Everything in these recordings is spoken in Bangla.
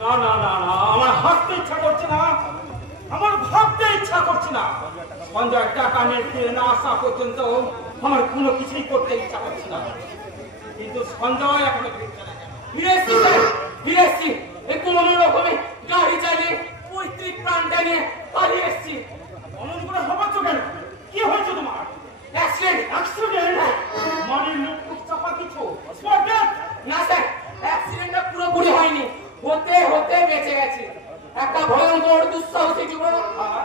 না না না না, আমার হাঁটতে ইচ্ছা করছে না, আমার ভাবতে ইচ্ছা করছে না। সঞ্জয় টাকা নিয়ে ফিরে না আসা পর্যন্ত আমার কোনো কিছুই করতে ইচ্ছা করছে না। কিন্তু সঞ্জয় এখনো ফিরে এসছি, ফিরে এসছি। কোনো রকমে গাড়ি চালিয়ে পৈতৃক প্রাণটা নিয়ে পালিয়ে এসছি। অমন করে হবাচ্ছ কেন? কি হয়েছে তোমার? অ্যাক্সিডেন্ট? অ্যাক্সিডেন্ট মানে মুখ চাপা কিছু? না স্যার, অ্যাক্সিডেন্টটা পুরোপুরি হয়নি, হতে হতে বেঁচে গেছি। একটা ভয়ঙ্কর দুঃসাহসিক যুবক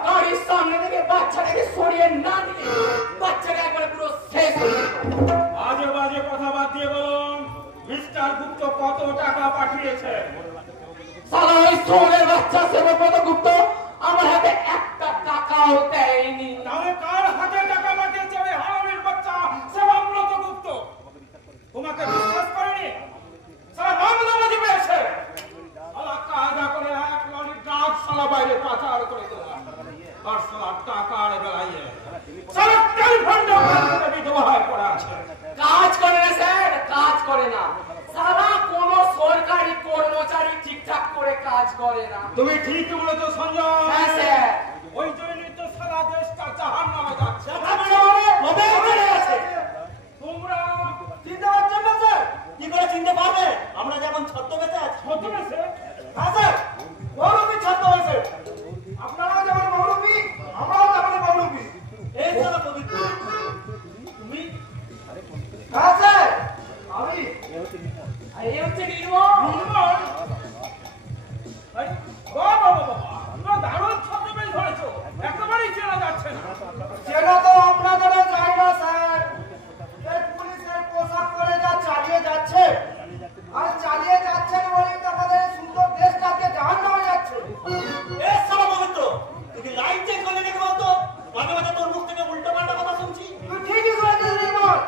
গাড়ির সামনে থেকে বাচ্চাটাকে সরিয়ে না দিয়ে বাচ্চাটা একবারে পুরো শেষ হয়ে গেল। বাজে বাজে কথা বাদ দিয়ে বলুন, মিস্টার গুপ্ত কত টাকা পাঠিয়েছে? সালা ওই সোনের বাচ্চা সেবব্রত গুপ্ত আমার হাতে একটা টাকাও দেয়নি। তাহলে কার হাতে টাকা পাঠিয়েছে ওই হারামির বাচ্চা সেবব্রত গুপ্ত? তোমাকে বিশ্বাস করেনি? সারা বাংলা বাজি পেয়েছে। সালা কায়দা করে এক লরি ড্রাগ সালা বাইরে পাচার করে দিলাম। আর সালা টাকার বেলায় সালা টেলিফোনটা ওখানে বিধবা হয়ে পড়ে আছে। কাজ করে না স্যার, কাজ করে না। সারা কোন সরকারি কর্মচারী ঠিকঠাক করে কাজ করে না। তুমি ঠিক বলেছো সঞ্জয়। হ্যাঁ স্যার, ওই জন্যই তো সারা দেশটা জাহান্নামে যাচ্ছে। তোমরা চিনতে পারছো না স্যার? কি করে চিনতে পারবে? আমরা যেমন ছদ্মবেশে আছি। ছদ্মবেশে? হ্যাঁ স্যার, মৌলবী ছদ্মবেশে। আপনারাও যেমন মৌলবী, আমরাও তেমন মৌলবী। এই সারা পবিত্র তুমি? হ্যাঁ স্যার, আমি। এই হচ্ছে নির্মল। নির্মল? বাবা বাবা, তোমরা দারুণ ছদ্মবেশ ধরেছো, একেবারেই চেনা যাচ্ছে না। চেনা তো আপনাদেরও যায় না স্যার। এই পুলিশের পোশাক পরে যা চালিয়ে যাচ্ছে, আর চালিয়ে যাচ্ছেন বলেই তো আমাদের সুন্দর দেশটাকে জাহান্নামে যাচ্ছে। এই সারা পবিত্র, তুই লাইন চেঞ্জ করে দেখে বলতো, মাঝে মাঝে তোর মুখ থেকে উল্টো পাল্টা কথা শুনছি। তুই ঠিকই করেছিস নির্মল,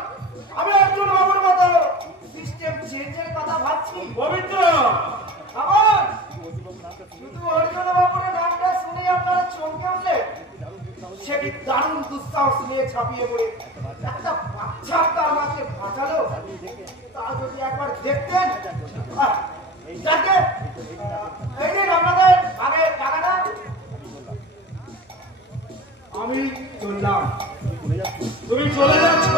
আমি একজন বাবুর মতো সিস্টেম চেঞ্জের কথা ভাবছি। পবিত্র আবার শুধু অর্জুন বাবুর নামটা শুনে আপনারা চমকে উঠলে, সেটি দারুণ দুঃসাহস নিয়ে ছাপিয়ে পড়ে একটা বাচ্চা তার মাঝে বাঁচালো, তা যদি একবার দেখতেন। যাকে এই দিন আপনাদের আগে টাকাটা আমি চললাম। তুমি চলে যাচ্ছ,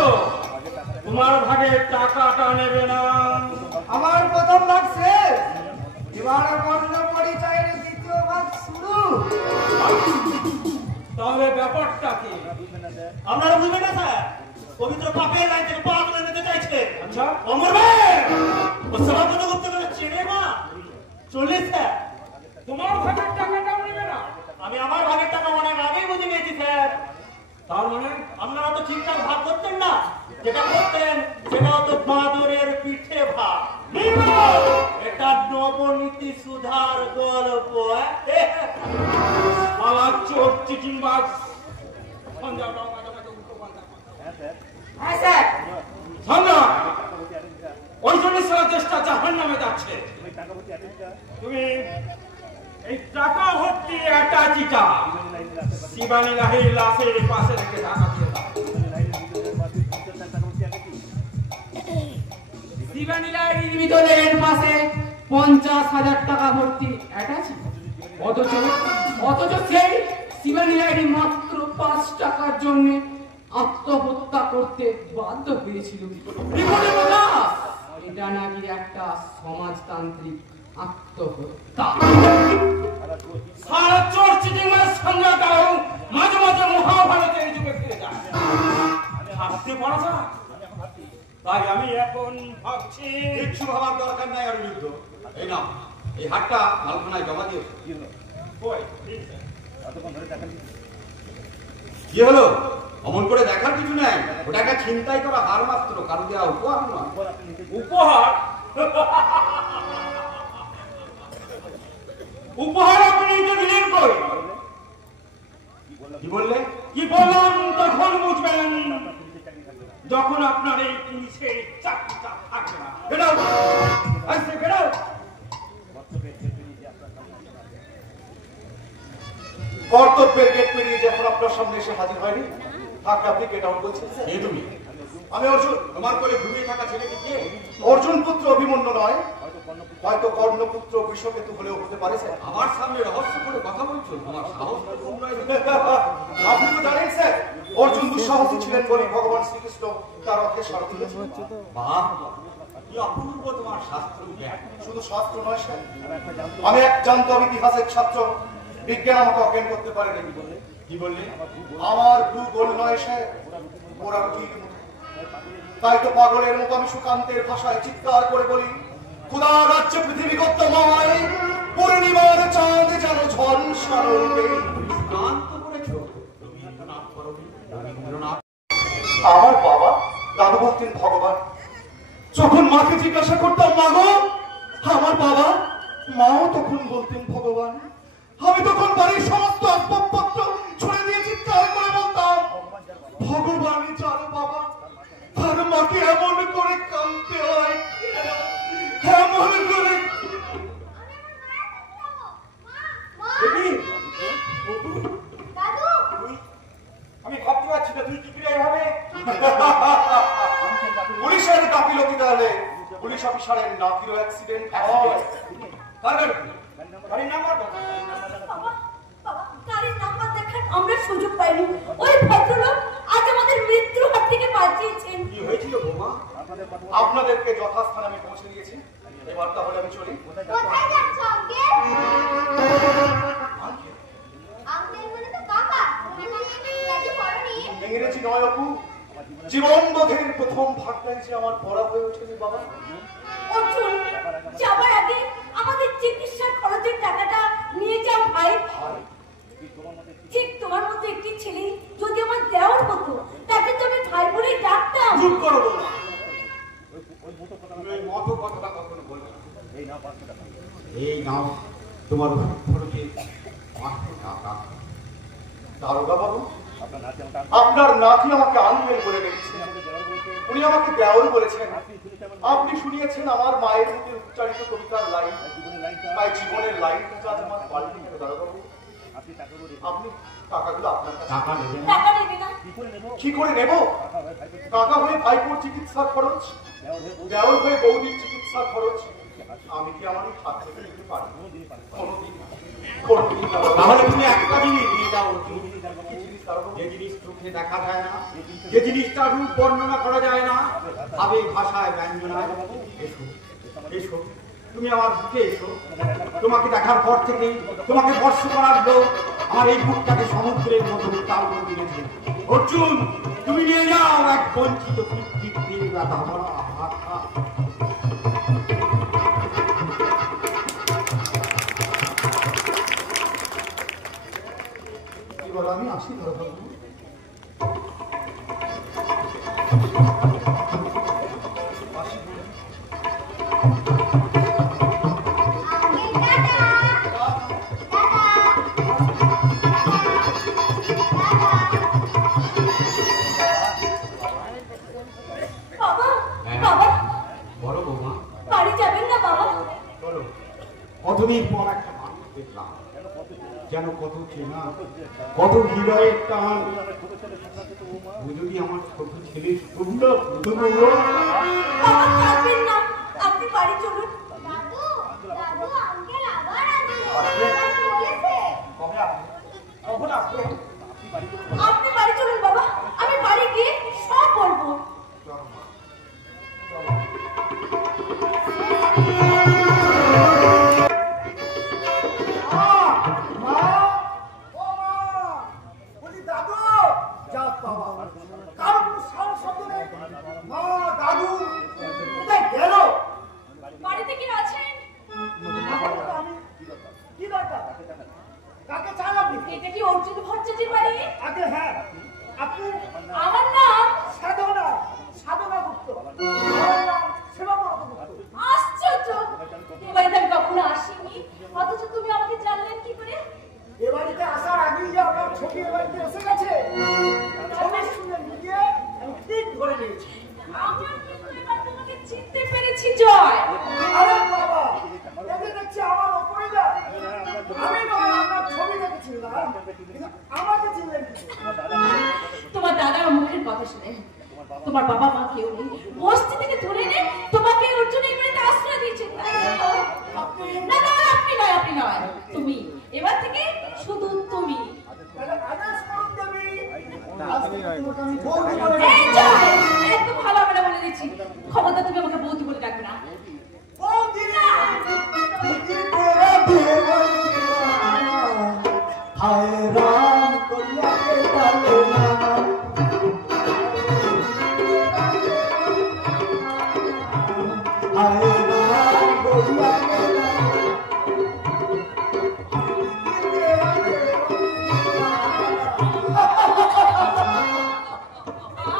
তোমার ভাগে টাকাটা নেবে না। আমার প্রথম ভাগ শেষ, এবার বর্ণ পরিচয়ের দ্বিতীয় ভাগ শুরু। তাহলে ব্যাপারটা কি? আপনারা বুঝবেন না স্যার, পবিত্র পাপের লাইন থেকে পা তুলে নিতে চাইছে। আচ্ছা, অমরবে ও সভাপতি করতে গেলে চেনে না। চলে স্যার, তোমার ভাগের টাকাটাও নেবে না? আমি আমার ভাগের টাকা অনেক আগেই বুঝে নিয়েছি স্যার। তার মানে আপনারা তো ঠিকঠাক ভাগ করতেন না, যেটা করতেন সেটা হতো বাঁদরের পিঠে ভাগ। এটা নবনীতি সুধার গল্প। আমার চোখ চিটিংবাজ ওই জন্য সারা দেশটা জাহান্নামে যাচ্ছে। তুমি এই টাকা ভর্তি অ্যাটাচিটা শিবানী লাহির লাশের পাশে রেখে ঢাকা দিয়ে দাও। শিবানী লাহির মৃতদেহের পাশে 50,000 টাকা ভর্তি অ্যাটাচি, অথচ সেই শিবানী লাহিরি মাত্র 5 টাকার জন্য আত্মহত্যা করতে বাধ্য হয়েছিল। এটা নাকি একটা সমাজতান্ত্রিক আত্মহত্যা। সারা চর্চিতে সঙ্গে তাও মাঝে মাঝে মহাভারতের যুগে ফিরে যায়। ভাবতে পারা যায়? তাই আমি এখন ভাবছি কিছু ভাবার দরকার নাই। আর যুদ্ধ এই নাও, এই হাটটা মালখানায় জমা দিও। কি হলো? অমন করে দেখার কিছু নাই, ওটাকে ছিনতাই করা হার মাত্র, কারো দেওয়া উপহার নয়। উপহার? উপহার আপনি নিতে দিলেন কই? কি বললে? কি বললাম তখন বুঝবেন, যখন আপনার এই পুলিশের চাকরিটা থাকবে না। বেরাও, আসছে বেরাও। কর্তব্যের গেট পেরিয়ে যখন আপনার সামনে এসে হাজির হয়নি, তাকে আপনি গেট আউট বলছেন। কে তুমি? আমি অর্জুন। তোমার কোলে ঘুমিয়ে থাকা ছেলেটি কে? অর্জুন পুত্র অভিমন্যু নয়, হয়তো কর্ণপুত্র বিষকেতু হলেও হতে পারে স্যার। আমার সামনে রহস্য করে কথা বলছো, তোমার সাহস তো কম নয়। আপনি তো জানেন স্যার, অর্জুন দুঃসাহসী ছিলেন বলে ভগবান শ্রীকৃষ্ণ তার রথে সারথি হয়েছিলেন। বাহ, কি অপূর্ব তোমার শাস্ত্র জ্ঞান। শুধু শাস্ত্র নয় স্যার, আমি এক জান্তব ইতিহাসের ছাত্র, বিজ্ঞান আমাকে অজ্ঞান করতে পারেনি। কি বললে? আমার ভূগোল নয় স্যার, ওরা ঠিক মতো। তাই তো পাগলের মতো আমি সুকান্তের ভাষায় চিৎকার করে বলি, খুদা রাজ্য পৃথিবী কর্তময়, পূর্ণিমার চাঁদ যেন ঝলসা রূপে। গান তো করেছো, রবীন্দ্রনাথ করোনি? রবীন্দ্রনাথ আমার বাবা দাদু বলতেন ভগবান। যখন মাকে জিজ্ঞাসা করতাম মা গো আমার বাবা, মাও তখন বলতেন ভগবান। আমি তখন বাড়ির সমস্ত আসবাবপত্র ছুঁড়ে দিয়ে চিৎকার করে বলতাম, ভগবানই জানো বাবা, তার মাকে এমন করে কাঁদতে হয়, এমন করে। আমি ভাবতে পারছি না তুই কি করে এভাবে। পুলিশের গাফিলতি তাহলে পুলিশ অফিসারের নাতিরও অ্যাক্সিডেন্ট হয়। গাড়ির নাম্বার গাড়ির নাম্বার দেখার আমরা সুযোগ পাইনি। ওই ভদ্রলোক আজ আমাদের মৃত্যুর হাত থেকে বাঁচিয়েছেন। কি হয়েছিল বৌমা? আপনাদেরকে যথাস্থানে আমি পৌঁছে দিয়েছি, এবার তাহলে আমি চলি। কোথায় যাচ্ছ আঙ্কেল? আঙ্কেল মানে তো কাকা। ইংরেজি পড়নি? ইংরেজি নয় অপু, জীবন বোধের প্রথম ভাগটাই যে আমার পড়া হয়ে ওঠেনি বাবা। অর্জুন, যাবার আগে আমাদের চিকিৎসার খরচের টাকাটা নিয়ে যাও ভাই। ঠিক তোমার মতো একটি ছেলে যদি আমার দেওয়ার হতো, তাকে তো আমি ভাই বলেই ডাকতাম। চুপ করো বৌমা, তুমি মতো কথাটা কখনো বলবে না। এই নাও তোমার খরচে 500 টাকা। দারোগা বাবু, আপনার নাতি আমাকে আঙ্কেল বলে ডেকেছেন, উনি আমাকে দেওয়াল বলেছেন। আপনি শুনিয়েছেন আমার মায়ের মুখে উচ্চারিত কবিতার লাইন, তাই জীবনের লাইনটা যাতে আমার পাল্টে গেল। দারোগা বাবু, আপনি টাকাগুলো আপনার কাছে টাকা নেবেন? টাকা নেবে না? কি করে নেব? টাকা হয়ে ভাইপোর চিকিৎসা খরচ, দেওয়াল হয়ে বৌদির চিকিৎসা খরচ, আমি কি আমার এই হাত থেকে নিতে পারি? কোনোদিন তাহলে তুমি একটা জিনিস নিয়ে যাও, কি জিনিস দারোগা বাবু? যে জিনিস চোখে দেখা যায় না, যে জিনিসটার রূপ বর্ণনা করা যায় না, ভাবে ভাষায় ব্যঞ্জনায়। এসো এসো, তুমি আমার বুকে এসো। তোমাকে দেখার পর থেকে, তোমাকে স্পর্শ করার লোক আমার এই বুকটাকে সমুদ্রের মতো উত্তাল করে দিয়েছে। অর্জুন, তুমি নিয়ে যাও এক বঞ্চিত তৃপ্তির ব্যথা ভরা আহা। এবার আমি আসি দারোগা বাবু। বাবা, বাবা, বড় বৌমা, বাড়ি যাবেন না বাবা? চলো। কতদিন পর একটা মানুষ দেখলাম, যেন কত চেনা, কত হৃদয়ের টান। ও যদি আমার ছোট ছেলে সুন্দর বাবা থাকবেন না, আপনি বাড়ি চলুন। দাদু, দাদু আঙ্কেল আবার আসবে বলেছে। কবে আসবে? কখন আসবে? আপনি বাড়ি চলুন বাবা, আমি বাড়ি গিয়ে সব বলবো। বাড়িতে কি আছেন? এটা কি অর্জুন ভট্টাচার্যের বাড়ি? আমার নাম আশ্চর্য, এ বাড়িতে আমি কখনো আসিনি, অথচ তুমি আমাকে জানলেন কি করে? এবাড়িতে আসার আগেই যে আপনার ছবি এবাড়িতে এসে গেছে, ছবির সঙ্গে মিলিয়ে আমি ঠিক ধরে নিয়েছি। আমি কিন্তু এবার তোমাকে চিনতে পেরেছি জয়। আরে বাবা, এতে দেখছি আমার ওপরে যায়। আমি নয় আপনার ছবি দেখেছিলাম, কিন্তু আমাকে চিনলেন কি? তোমার দাদার মুখের কথা শুনে তোমার বাবা মা কেউ নেই, বস্তি থেকে ধরে এনে তোমাকে অর্জুন এই বাড়িতে আশ্রয় দিয়েছেন। না না আপনি নয়, আপনি নয়, তুমি। এবার থেকে শুধু তুমি। তাহলে আদেশ করুন দেবী। আজ থেকে তোমাকে আমি বৌদি বলে এই চল, একদম ভালো হবে না বলে দিচ্ছি। খবরদার তুমি আমাকে বৌদি বলে ডাকবে না। বৌদি না। বৌদি তেরা দেবই হায় রাম কইয়া কে ডাকে না। হায় রাম কইয়া কে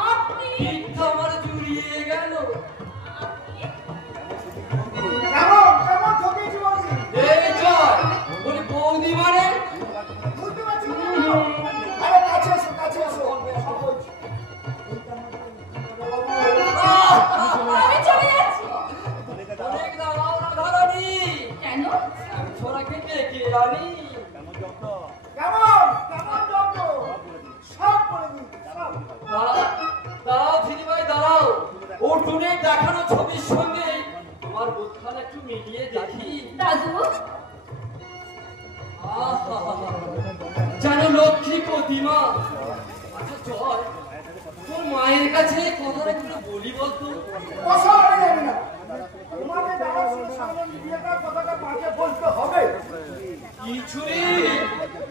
আপনি মিথ্যা আমার জুড়িয়ে গেল। কেমন কেমন ঠকেছি বৌদি? এই জয় বলি বৌদি মানে বুঝতে পারছি না। আরে কাছে এসো, কাছে এসো। আমি চলে যাচ্ছি। অনেক দাঁড়াও না ধরানি, কেন? ছোড়াকে ডেকে আনি। কেমন কেমন যন্ত্র সব করে দিই সব। দাঁড়াও দাঁড়াও দিদি ভাই দাঁড়াও, অর্জুনের দেখানো ছবির সঙ্গে তোমার মুখখানা একটু মিলিয়ে দেখি। দাদু, আহা, যেন লক্ষ্মী প্রতিমা। আচ্ছা জয়, তোর মায়ের কাছে এই কথাটা একটু বলি বলতো। বসা হয়ে যাবে না। তোমাকে দাঁড়ানোর সামনে বিয়েটার কথাটা মাকে বলতে হবে। কিছুরে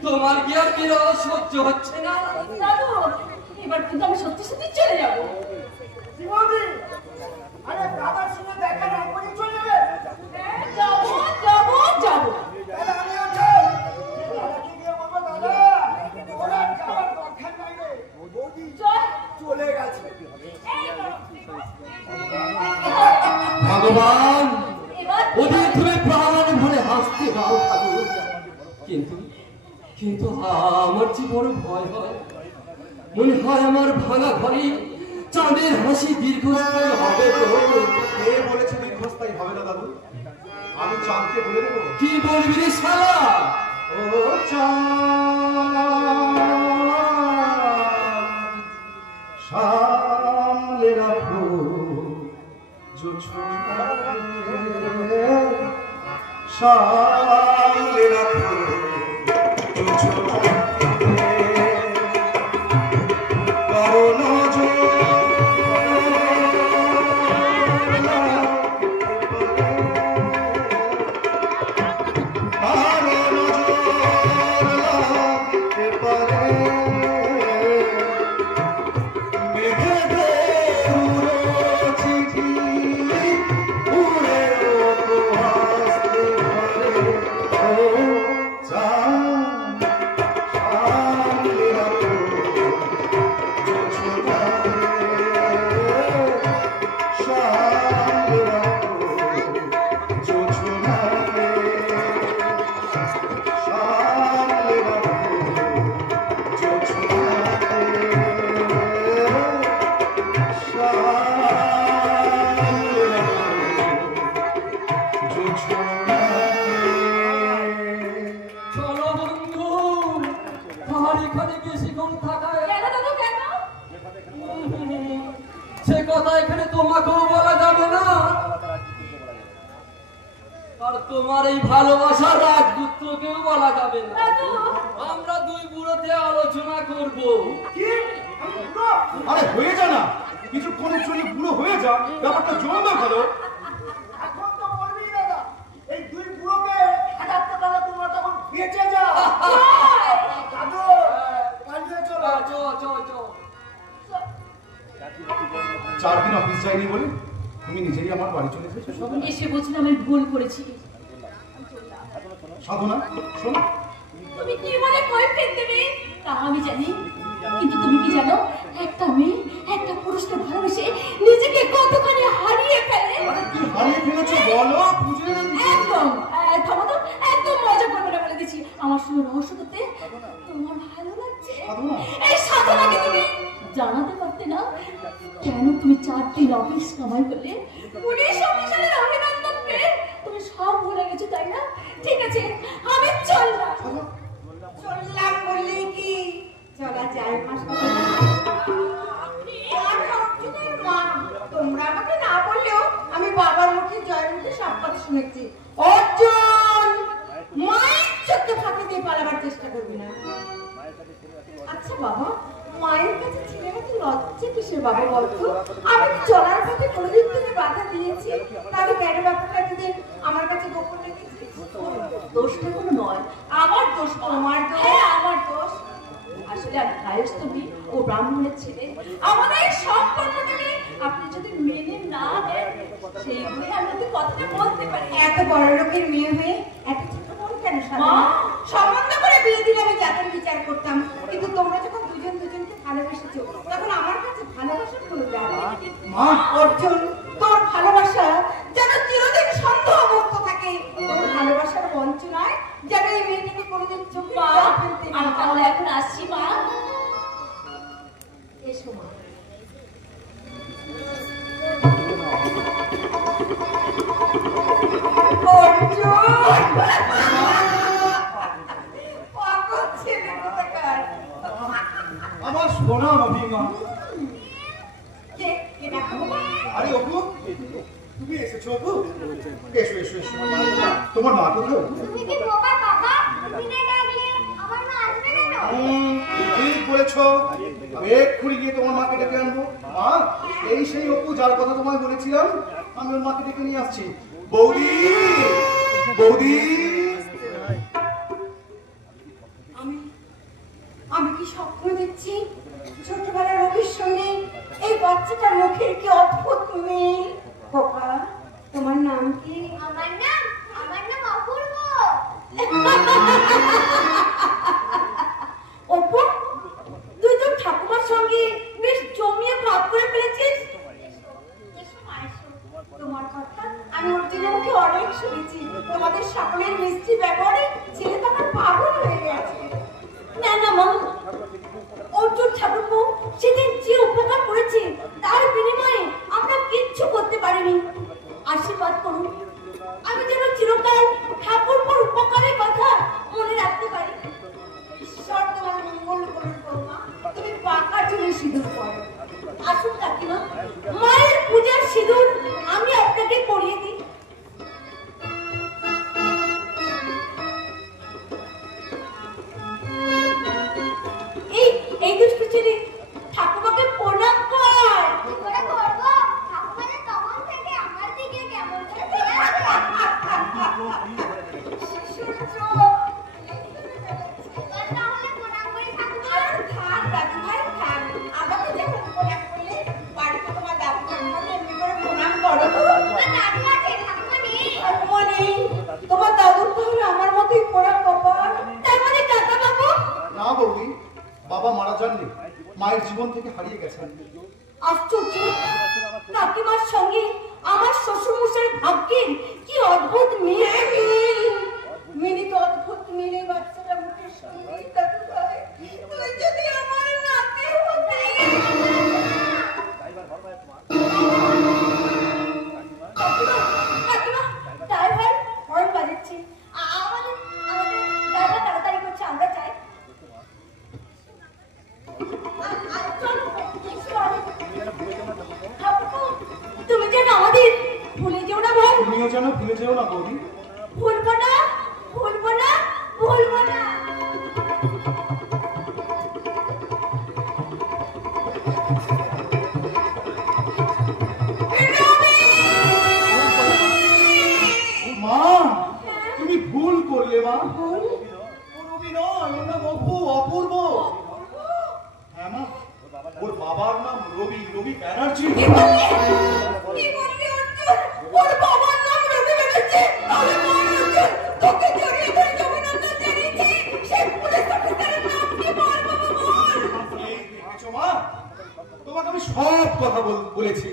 তোমার কি আর বিরহ সহ্য হচ্ছে না? দাদু, এবার কিন্তু আমি সত্যি সত্যি চলে যাবো। কি বলবি? আরে দাদার সঙ্গে দেখা না করে চলে যাবে। হ্যাঁ, যাবো যাবো যাবো। তাহলে আমিও যাই। দাদাকে গিয়ে বলবো, দাদা ওরা যাওয়ার দরকার নাই রে, বৌদি চল। চলে গেছে। এই তো। ভগবান এবার ওদের তুমি প্রাণ ভরে হাসতে দাও ঠাকুর, কিন্তু কিন্তু আমার যে বড় ভয় হয়। মনে হয় আমার ভাঙা ঘরে চাঁদের হাসি দীর্ঘস্থায়ী হবে তো। কে বলেছে দীর্ঘস্থায়ী হবে না দাদু? আমি চাঁদকে বলে দেবো। কি বলবি রে শালা? ও চাঁদ, সামলে রাখো জোছনাকে, সামলে রাখো জোছনাকে, করো নজর আরো নজর লাগতে পারে, মেঘেদের উড়ো চিঠি উড়েও তো আসতে পারে। ও চাঁদ, সামলে রাখো জোছনাকে, সামলে রাখো জোছনাকে, সামলে রাখো জোছনাকে, সামলে রাখো জোছনাকে। চলো বন্ধু, আর এখানে বেশিক্ষণ থাকায় কেন দাদু, কেন? সে কথা এখানে তোমাকেও বলা যাবে না, আর তোমার এই ভালোবাসার রাজপুত্রকেও বলা যাবে না। দাদু, আমরা দুই বুড়োতে আলোচনা করব। কি? আমি বুড়ো? আরে হয়ে যা না, কিছুক্ষণের জন্য বুড়ো হয়ে যা, ব্যাপারটা জমবে ভালো। এখন তো বলবি দাদা, এই দুই বুড়োকে হাঁটাতে পারে তোমরা তখন বেঁচে যাও। দাদু পালিয়ে চলো। চ চ চ। 4 দিন অফিস যাইনি বলে তুমি নিজেই আমার বাড়ি চলে এসেছো। সাধনা, এসে বলছিলাম আমি ভুল করেছি। সাধনা শোনো, তুমি কি মনে কই ফেলতে তা আমি জানি, কিন্তু তুমি কি জানো একটা মেয়ে একটা পুরুষকে ভালোবেসে নিজেকে কতখানি হারিয়ে ফেলে। আরে কি হারিয়ে ফেলেছো বলো, বুঝে একদম থামো তো, একদম মজা করবে না বলে দিচ্ছি। আমার সঙ্গে রহস্য করতে তোমার ভালো লাগছে। সাধনা। এই সাধনাকে তুমি জানাতে পারতে না কেন তুমি 4 দিন অফিস কামাই করলে, পুলিশ অফিসারের অভিনন্দন পেয়ে তুমি সব ভুলে গেছো, তাই না? ঠিক আছে, আমি চললাম। চললাম বললে কি চলা যায় হাসপাতালে? আমি অর্জুনের মা, তোমরা আমাকে না বললেও আমি বাবার মুখে জয়ের মুখে সব কথা শুনেছি। অর্জুন বাবা, মায়ের কাছে ছেলের কাছে লজ্জা কিসের বাবা বলতো? আমি কি চলার পথে কোনোদিন তোকে বাধা দিয়েছি? তাহলে কেন ব্যাপারটা এতদিন আমার কাছে গোপন রেখেছিস? দোষটা কোনো নয়, আমার দোষ। তোমার দোষ? হ্যাঁ, আমার দোষ। আসলে আমি কায়স্থ মেয়ে ও ব্রাহ্মণের ছেলে। আমাদের এই সম্পর্কটাকে আপনি যদি মেনে না নেন, সেইগুলো আমি ওকে কথাটা বলতে পারি। এত বড় লোকের মেয়ে হয়ে এত ছোট মন কেন? সম্বন্ধ করে বিয়ে দিলে আমি যাদের বিচার করতাম, কিন্তু তোমরা যখন দুজন দুজনকে ভালোবেসেছো, তখন আমার কাছে ভালোবাসার কোনো দাম নেই। মা, অর্জুন, তোর ভালোবাসা যেন চিরদিন সন্দেহমুক্ত থাকে। তোর ভালোবাসার বঞ্চনায় যেন এই মেয়েটিকে কোনোদিন চোখে ফেলতে না। আমি তাহলে এখন আসছি মা। এসো মা। আমার সোনা অভিমান। আরে অপু, তুমি এসেছো অপু? এসো এসো এসো। তোমার মা কোথায়? তুমি কি বোকা বাবা? তুমি না ডাকলে আমার মা আসবে কেন? ঠিক বলেছো, এক্ষুনি গিয়ে তোমার মাকে ডেকে আনবো। মা, এই সেই অপু যার কথা তোমায় বলেছিলাম, আমি ওর মাকে ডেকে নিয়ে আসছি। বৌদি, বৌদি। আমি কি স্বপ্ন দেখছি? ছোটবেলার রবির সঙ্গে এই বাচ্চাটার মুখের কি অদ্ভুত মিল। খোকা, তোমার নাম কি? আমার নাম অপূর্ব। অপু, তুই তোর ঠাকুমার সঙ্গে বেশ জমিয়ে ভাব করে ফেলেছিস। তোমার কথা আমি অর্জুনের মুখে অনেক শুনেছি। তোমাদের সকলের মিষ্টি ব্যবহারে ছেলে তো আমার পাগল হয়ে গেছে। না না মা, অর্জুন ঠাকুরপো সেদিন যে উপকার করেছে তার বিনিময়ে আমরা কিচ্ছু করতে পারিনি। আশীর্বাদ করুন, আমি যেন চিরকাল ঠাকুরপোর উপকারের কথা মনে রাখতে পারি। ঈশ্বর তোমার মঙ্গল করুন বৌমা। তুমি পাকা চুলে সিঁদুর পরো। আসুন কাকিমা, মায়ের পূজার সিঁদুর আমি আপনাকে পরিয়ে দিই। এই দুষ্টু ছেলে, ঠাকুমাকে প্রণাম কর। কি করে করবো? ঠাকুমা যে তখন থেকে আমার দিকে কেমন করে ফিরে আসে। শিশুর চোখ। এবার তাহলে প্রণাম করি ঠাকুমা। থাক দাদু ভাই, থাক। আমাকে যখন প্রণাম করলে, বাড়িতে তোমার দাদু ঠাকুমাকে এমনি করে প্রণাম করো তো। আমার দাদু আছে, ঠাকুমা নেই। ঠাকুমা নেই, তোমার দাদুর তাহলে আমার মতোই পড়া কপাল। তার মানে কাকা বাবু? না বৌদি, বাবা মারা যাননি, মায়ের জীবন থেকে হারিয়ে গেছেন। আশ্চর্য, কাকিমার সঙ্গে আমার শ্বশুরমশাইয়ের ভাগ্যের কি অদ্ভুত মিল। মিলি তো অদ্ভুত মিলে বাচ্চাটা মুখের সঙ্গে। দাদু ভাই, তুই যদি আমার নাতি হতি। কাকিমা, ড্রাইভার হর্ন বাজাচ্ছে। আমাদের ড্রাইভার তাড়াতাড়ি করছে, আমরা চাই। তুমি যেন আমাদের ভুলে যেও না ভাই। তুমিও যেন ভুলে যেও না বৌদি। ভুলবো না, ভুলবো না, ভুলবো না। মা, তুমি ভুল করলে মা। রবি নয়, ওর নাম অপু, অপূর্ব। হ্যাঁ মা, ওর বাবার নাম রবি, রবি ব্যানার্জি। কি বললি অর্জুন? ওর বাবার নাম রবি ব্যানার্জি? তাহলে বল অর্জুন, তোকে জড়িয়ে ধরে অভিনন্দন জানিয়েছি। সে পুলিশ অফিসারের নাম কি? বল বাবা, বল। এই দেখেছো মা, তোমাকে আমি সব কথা বলেছি,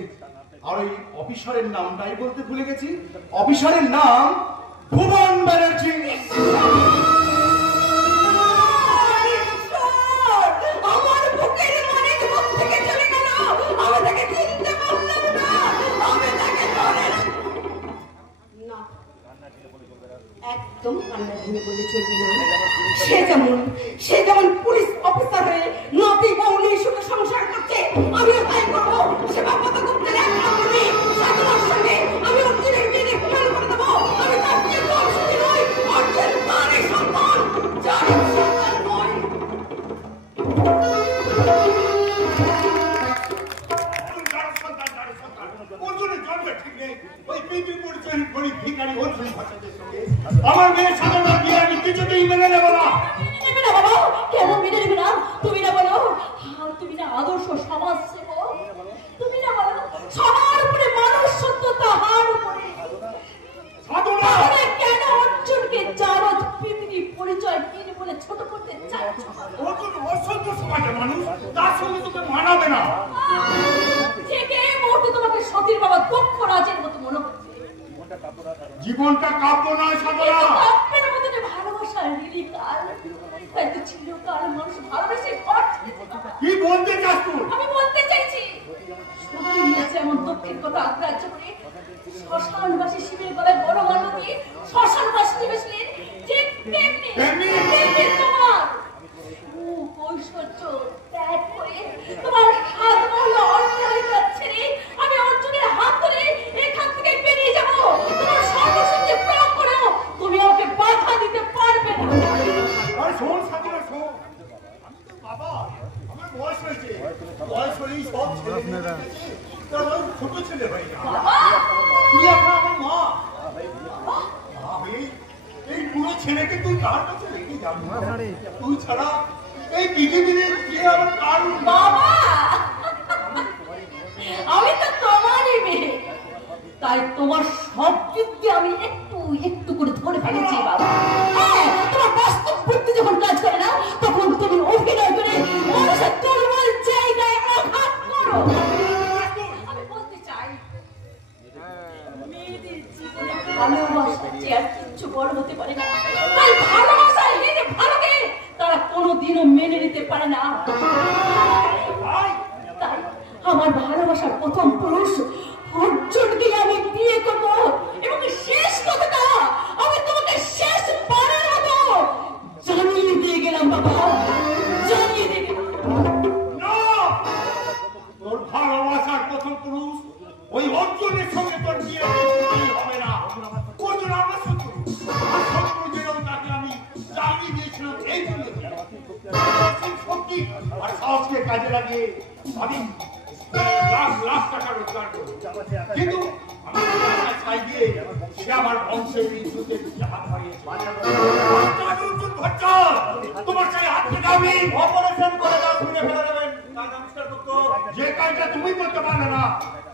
আর ওই অফিসারের নামটাই বলতে ভুলে গেছি। অফিসারের নাম ভুবন ব্যানার্জি। আমার বুকের মানিক মুখ থেকে চলে গেল। আমি তাকে চিনতে পারলাম না। আমি তাকে ধরে না। একদম কান্না ভেঙে বলে চলবে না। সে যেমন পুলিশ অফিসার হয়ে নাতি বউ নিয়ে সুখে সংসার করছে, আমিও তাই করবো। সে বাপ্পাতা গুপ্তের এক নম্বরে সাধনার সঙ্গে আমি অর্জুনের বিয়ে খেয়াল করে দেবো। আমি তার বিয়ে দর্শনী নই, অর্জুন তারই সন্তান, যার সন্তান নয়। হবে সাধনা বিয়ে আমি কিছুতেই মেনে নেব না। নেবে না বাবা, কেন মেনে নেবে না? তুমি না বলো তুমি না আদর্শ সমাজ সেবক, তুমি না বলো সবার উপরে মানুষ সত্য, তাহার উপরে সাধনা তাহলে কেন অর্জুনকে জারদ পৃথিবী পরিচয় দিন বলে ছোট করতে চাচ্ছ? অর্জুন অসভ্য সমাজের মানুষ, তার সঙ্গে তোকে মানাবে না। ঠিক এই মুহূর্তে তোমাকে সতীর বাবা দক্ষ রাজের মতো মনে হচ্ছে। জীবনটা কাব্য নয় সাধনা। কাব্যের মধ্যে যে ভালোবাসার লিলিকার, তাই তো চিরকাল মানুষ ভালোবেসে ঘর ছেড়ে যেতে পারে। কি বলতে চাস তুই? আমি বলতে চাইছি সত্যি নিয়েছে এমন দক্ষিণ কথা আগ্রাহ্য করে শ্মশানবাসী শিবের গলায় বড় মাল্য দিয়ে শ্মশানবাসী নিবেছিলেন, ঠিক তেমনি তেমনি তোমার ঐশ্বর্য ত্যাগ করে তোমার সাত মহল অট্টালিকা ছেড়ে আমি অর্জুনের হাত ধরে এখান থেকে বেরিয়ে যাব। তোমার সর্বশক্তি প্রয়োগ করেও তুমি আমাকে বাধা দিতে পারবে না। আর শোন সাধনা শোন, আমি তো বাবা, আমার বয়স হয়েছে, বয়স হলেই সব ছেলে মেয়ে তার ছোট ছেলে হয়ে যায়। তুই এখন আমার মা। এই পুরো ছেলেকে তুই কার কাছে রেখে যাবি? তুই ছাড়া এই পৃথিবীতে কে আমার কার? বাবা আমি তো তোমারই মেয়ে, তাই তোমার সব যুক্তি আমি একটু একটু করে ধরে ফেলেছি বাবা। হ্যাঁ, তোমার বাস্তব বুদ্ধি যখন কাজ করে না তখন তুমি অভিনয় করে মানুষের দুর্বল জায়গায় আঘাত করো। আমি বলতে চাই মেয়েদের জীবনে ভালোবাসা যে আর কিচ্ছু বড় হতে পারে না, তাই ভালোবাসা এনে ভালোকে তারা কোনোদিনও মেনে নিতে পারে না। তাই আমার ভালোবাসার প্রথম পুরুষ অর্জুনকে আমি বিয়ে করব, এবং শেষ কথাটা আমি তোমাকে শেষ বারের মতো জানিয়ে দিয়ে গেলাম বাবা, জানিয়ে দিয়ে গেলাম। তোর ভালোবাসার প্রথম পুরুষ ওই অর্জুনের সঙ্গে তোর বিয়ে হবে না। অর্জুন আমার শত্রু, আর শত্রু যেরকম তাকে আমি জানিয়ে দিয়েছিলাম এই জন্য শক্তি আর সাহসকে কাজে লাগিয়ে আমি লাখ লাখ টাকা রোজগার করবো। কিন্তু আমি ছাই দিয়ে সে আমার বংশের বিদ্যুতে হাত হারিয়েছে। তোমার সেই হাত থেকে আমি অপারেশন করে দাও, শুনে ফেলে দেবেন। যে কাজটা তুমি করতে পারবে না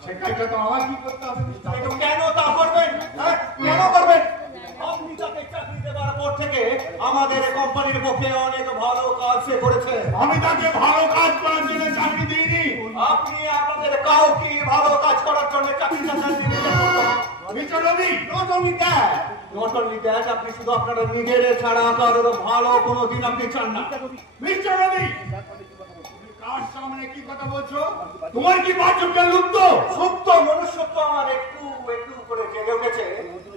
সে কাজটা তো আমার কি করতে হবে? কেন তা করবেন? কেন করবেন? আপনি তাকে চাকরি দেওয়ার পর থেকে আমাদের কোম্পানির পক্ষে অনেক ভালো কাজ সে করেছে। আমি তাকে ভালো কাজ করার জন্য চাকরি দিইনি। আপনি আমাদের কাউকে ভালো কাজ করার জন্য চাকরিটা দেননি। আপনি শুধু আপনারা নিজের ছাড়া কারোর ভালো কোনোদিন আপনি চান না। মিস্টার রবি, কার সামনে কি কথা বলছো? তোমার কি বাচ্চাটা লুপ্ত? সুপ্ত মনুষ্যত্ব আমার একটু একটু করে জেগে উঠেছে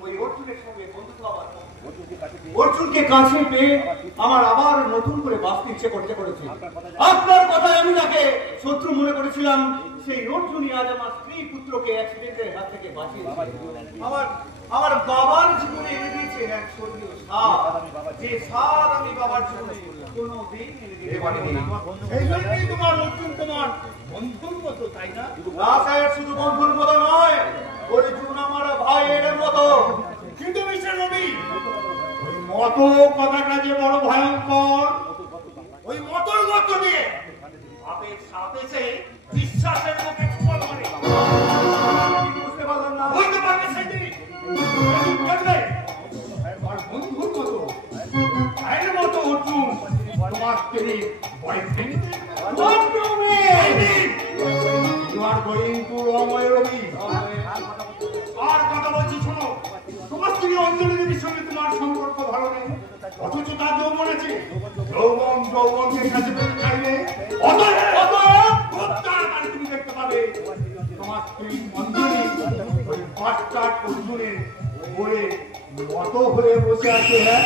ওই অর্জুনের সঙ্গে বন্ধুত্ব হওয়ার পর। অর্জুনকে কাছে পেয়ে আমার আবার নতুন করে বাঁচতে ইচ্ছে করতে করেছে। আপনার কথায় আমি তাকে শত্রু মনে করেছিলাম, সেই অর্জুনই আজ আমার স্ত্রী পুত্রকে অ্যাক্সিডেন্টের হাত থেকে বাঁচিয়েছে। আমার বাবার জীবনে এনে দিয়েছে এক স্বর্গীয় স্বাদ, যে স্বাদ আমি বাবার জীবনে কোনোদিন এনে দিতে পারিনি। সেই জন্যই তোমার অর্জুন তোমার বন্ধুর মতো, তাই না? না স্যার, শুধু বন্ধুর মতো নয়, অর্জুন আমার ভাইয়ের মতো। কিন্তু মিস্টার রবি, ওই মত কথাটা যে বড় ভয়ঙ্কর, ওই মতর মত দিয়ে বাপের সাথে সে বিশ্বাসের মুখে চুপল করে। বুঝতে পারলাম না। বলতে পারবে সেদিনই আমার বন্ধুর মতো ভাইয়ের মতো অর্জুন তোমার স্ত্রী boyfriend. You are going to wrong way, Ravi. আর কথা বলছি শোনো, তোমার স্ত্রী অঞ্জলি দেবীর সঙ্গে তোমার সম্পর্ক ভালো নেই, অথচ তার যৌবন আছে। যৌবনকে কাছে পেতে চাইলে খুব তাড়াতাড়ি তুমি দেখতে পাবে তোমার স্ত্রী অঞ্জলি ওই বাচ্চার অর্জুনের বলে মত হয়ে বসে আছে। হ্যাঁ,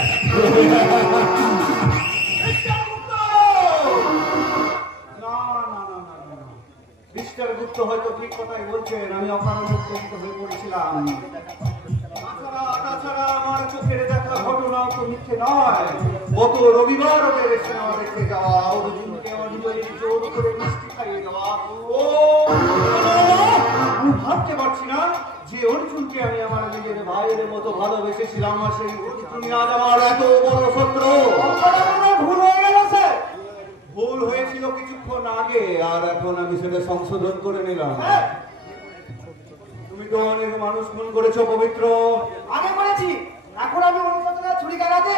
মিস্টার গুপ্ত হয়তো ঠিক কথাই বলছেন, আমি অকারণে হয়ে পড়েছিলাম। তাছাড়া আমার চোখের দেখা ঘটনা তো মিথ্যে নয়। গত রবিবার ওদের সিনেমা দেখতে যাওয়া, অর্জুনকে অঞ্জলি জোর করে মিষ্টি খাইয়ে দেওয়া, ও আমি ভাবতে পারছি না যে অর্জুনকে আমি আমার নিজের ভাইয়ের মতো ভালোবেসেছিলাম, আর সেই অর্জুন আজ আমার এত বড় শত্রু। ভুল হয়ে গেল স্যার। ভুল হয়েছিল কিছুক্ষণ আগে, আর এখন আমি সেটা সংশোধন করে নিলাম। তুমি তো অনেক মানুষ খুন করেছো পবিত্র। আগে করেছি, এখন আমি অনুশোচনা ছুরি কাটাতে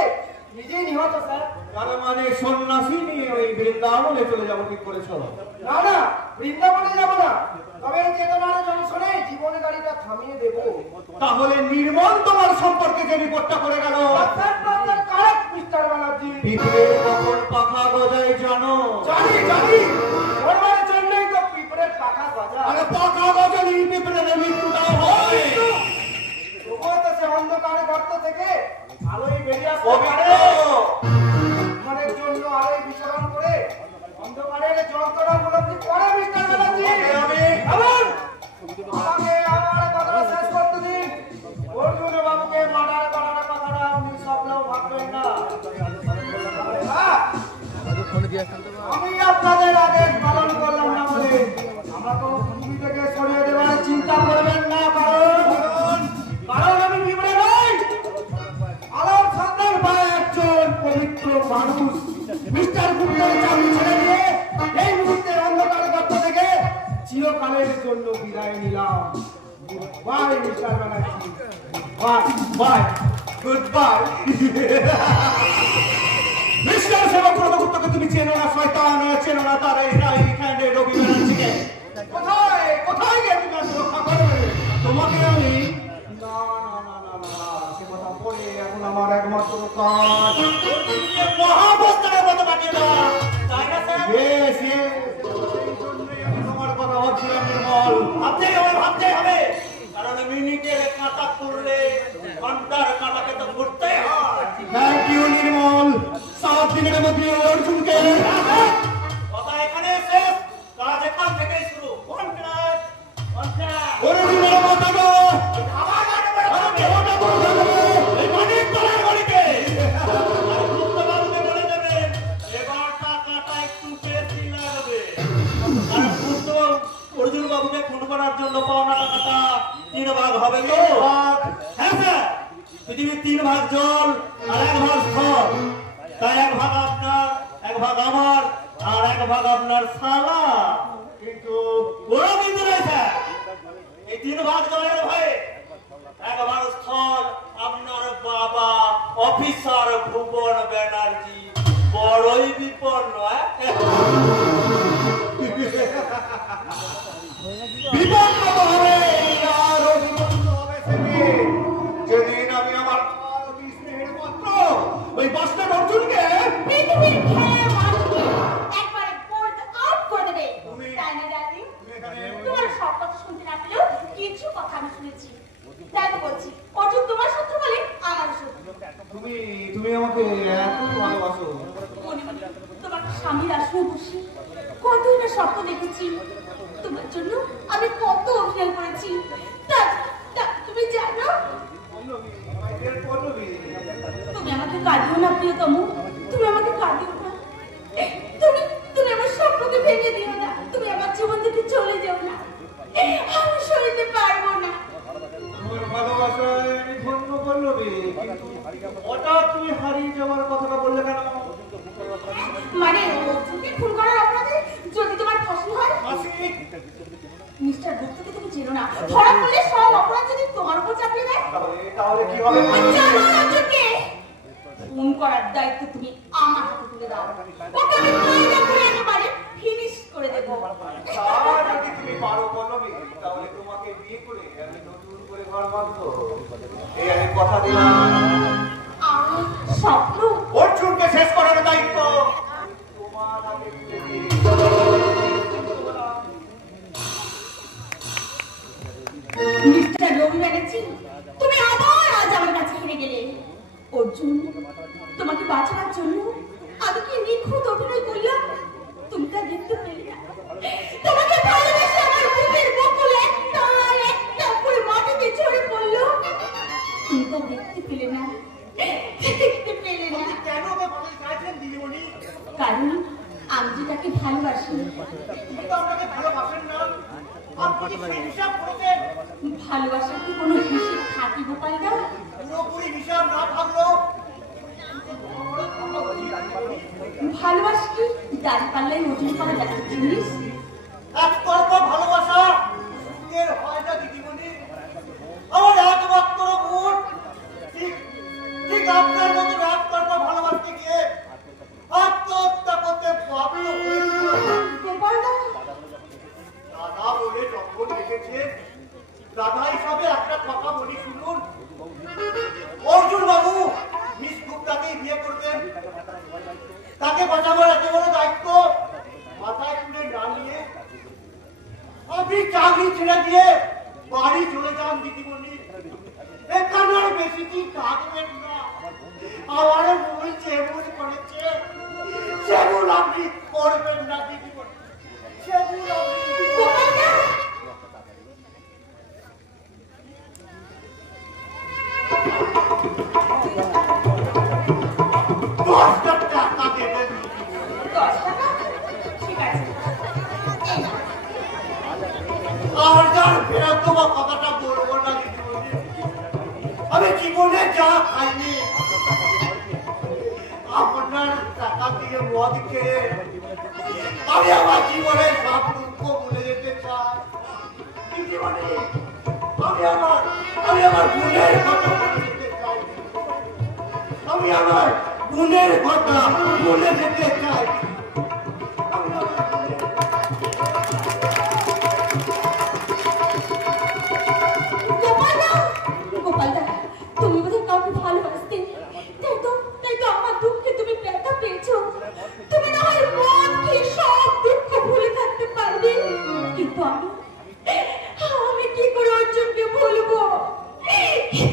নিজেই নিহত স্যার। তার মানে সন্ন্যাসী নিয়ে ওই বৃন্দাবনে চলে যাবো ঠিক করেছো? না না, বৃন্দাবনে যাবো না, তবে এই চেতনার জংশনে জীবনে গাড়িটা থামিয়ে দেবো। তাহলে নির্মল তোমার সম্পর্কে যে রিপোর্টটা করে গেল, কারেক্ট মিস্টার ব্যানার্জি। পিঁপড়ে কখন পাখা গজায় জানো? জানি জানি, ওর জন্যই তো পিঁপড়ের পাখা গজা। আরে পাখা গজালি পিঁপড়ের মৃত্যুটা হয়। তবুও তো সে অন্ধকারে গর্ত থেকে আলোয় বেরিয়ে আসতে পবিত্র পারে। অন্ধকারের জন্য আলোয় বিচরণ করে অন্ধকারের যন্ত্রণা উপলব্ধি করে মিস্টার ব্যানার্জি। আমাকে আমার কথা শেষ করতে দিন। অর্জুন বাবুকে মার্ডার করার কথাটা আপনি স্বপ্নেও ভাববেন না। হ্যাঁ, আমি আপনাদের আদেশ পালন করলাম না বলে আমাকে পৃথিবী থেকে সরিয়ে দেওয়ার চিন্তা করবেন না, কারণ আমি বিপদে নই। আলোর সন্ধান পায় একজন পবিত্র মানুষ। মিস্টার গুপ্তের চাকরি ছেড়ে দিয়ে এই মুহূর্তে অন্ধকার গর্ত থেকে চিরকালের জন্য বিদায় নিলাম। Bye mister Banerjee, bye bye, goodbye. Mister সেবকগুপ্তকে তুমি চেনো না, শয়তান চেনো না তার এই রাইট হ্যান্ডে রবি ব্যানার্জিকে। কোথায় কোথায় গিয়ে তুমি আমাকে রক্ষা করবে? তোমাকে আমি না না না না না, সে কথা পড়ে এখন আমার একমাত্র কাজ মহাবস্তারের মতো বানিয়ে দেওয়া, তাই না স্যার? Yes, yes. এই জন্যই আমি তোমার কথা ভাবছিলাম নির্মল। ভাবতেই হবে, কারণ মিনিটের কাঁটা তুললে ঘন্টার কাঁটাকে তো ঘুরতেই হয়। থ্যাংক ইউ নির্মল। 7 দিনের মধ্যে অর্জুনকে কথা এখানে শেষ, কাজ এখান থেকেই শুরু। অর্জুনের মাথা গো, এই মানিক তলার বাড়িতে আর গুপ্তবাবুকে বলে দেবেন এবার টাকাটা একটু বেশি লাগবে। আর গুপ্তবাবু অর্জুন বাবুকে খুন করার জন্য পাওনা টাকাটা 3 ভাগ হবে তো? হ্যাঁ স্যার, পৃথিবীর 3 ভাগ জল আর 1 ভাগ স্থল, তাই 1 ভাগ আপনার, 1 ভাগ আমার, আর 1 ভাগ আপনার শালা। কিন্তু বড় কিন্তু নয় স্যার, এই 3 ভাগ জলের ভয়ে 1 ভাগ স্থল আপনার বাবা অফিসার ভুবন ব্যানার্জি বড়ই বিপন্ন। বিপন্ন হবে, আরো বিপন্ন হবে সেদিন, যেদিন আমি আমার অতি স্নেহের পুত্র ওই বাস্টার অর্জুনকে পৃথিবীর খেয়ে মানুষকে একবারে বোল্ড আউট করে দেবে। তাই না ডার্লিং? তোমার সব কথা শুনতে না পেলেও কিছু কথা আমি শুনেছি, তাই তো বলছি অর্জুন তোমার শত্রু বলে আমার শত্রু। তুমি আমাকে এত ভালোবাসো। মনে মনে তোমার স্বামীর আসনে বসে কতই না স্বপ্ন দেখেছি, তোমার জন্য আমি কত অভিনয় করেছি। তুমি জানো, তুমি আমাকে কাঁদিও না প্রিয়তম, তুমি আমাকে কাঁদিও না। তুমি আমার স্বপ্নকে ভেঙে দিও না, তুমি আমার জীবন থেকে চলে যাও না, আমি সইতে পারবো না। তোমার ভালোবাসায় আমি ধন্য পল্লবী, কিন্তু হঠাৎ তুমি হারিয়ে যাওয়ার কথাটা বললে কেন? মানে অর্জুনকে খুন করার অপরাধে যদি তোমার ফাঁসি হয়? মিস্টার গুপ্তকে তুমি চেনো না, ধরা পড়লে সব অপরাধ যদি তোমার উপর চাপিয়ে দেয় তাহলে কি হবে? অর্জুনকে খুন করার দায়িত্ব তুমি আমার হাতে তুলে দাও, ওকে আমি ময়দা করে একেবারে ফিনিশ করে দেবো। যদি তুমি পারো পল্লবী, তাহলে তোমাকে বিয়ে করে আমি নতুন করে ঘর বাঁধবো, এই আমি কথা দিলাম। আমি স্বপ্ন অর্জুনকে শেষ করার দায়িত্ব তোমার হাতে তুলে দিই। মিস্টার রবি ব্যানার্জি, তুমি আবার আজ আমার কাছে হেরে গেলে। অর্জুন, তোমাকে বাঁচানোর জন্য আমি কি নিখুঁত অভিনয় করলাম তুমি তা দেখতে পেলে না। তোমাকে ভালোবেসে আমার বুকের বকুল একটা ফুল মাটিতে ঝরে পড়লো, তুমি তা দেখতে পেলে না। কেন ওকে বলে চাইছেন দিদিমণি? কারণ আমি যে তাকে ভালোবাসি। তুমি তো আমাকে ভালোবাসেন না। আপনি কি সেই হিসাব করেছেন? ভালোবাসার কি কোনো হিসেব থাকে গোপালদা? পুরোপুরি হিসাব না থাকলেও ভালোবাসা কি দাঁড়ি পাল্লায় ওজন করা যাচ্ছে জিনিস? একতরফা ভালোবাসা এর হয় না দিদিমণি। আমার একমাত্র বোন ঠিক ঠিক আপনার মতো একতরফা ভালোবাসতে গিয়ে আত্মহত্যা করতে বাধ্য হয়েছিল। গোপালদা, দাদা বলে যখন দেখেছে, দাদা হিসাবে একটা কথা বলি শুনুন। অর্জুন বাবু মিস গুপ্তাকেই বিয়ে করবেন। তাকে বাঁচাবার এত বড় দায়িত্ব মাথায় তুলে না নিয়ে আপনি চাকরি ছেড়ে দিয়ে বাড়ি চলে যান দিদিমণি। এখানে আর বেশি দিন থাকবেন না। আমার মন যেমন করেছে সেগুলো আপনি করবেন না দিদিমণি, সেগুলো আপনি গোপালদা, 10টা টাকা দেবেন। 10 টাকা? ঠিক আছে। আর যার ফেরত দেওয়া কথাটা বলবো না দিদিমণি। আমি জীবনে যা খাইনি আপনার টাকা দিয়ে মদ খেয়ে আমি আমার জীবনের সব দুঃখ ভুলে যেতে চাই দিদিমণি। আমি আমার গুণের কথা ভুলে যেতে চাই। আমি আমার গুণের কথা ভুলে যেতে চাই। আমি আমার গোপালদা, গোপালদা, তুমি বোধহয় কাউকে ভালোবাসতে, তাই তো আমার দুঃখে তুমি ব্যথা পেয়েছো। তুমি না হয় মদ খেয়ে সব দুঃখ ভুলে থাকতে পারবে, কিন্তু আমি কি করে অর্জুনকে ভুলবো? কি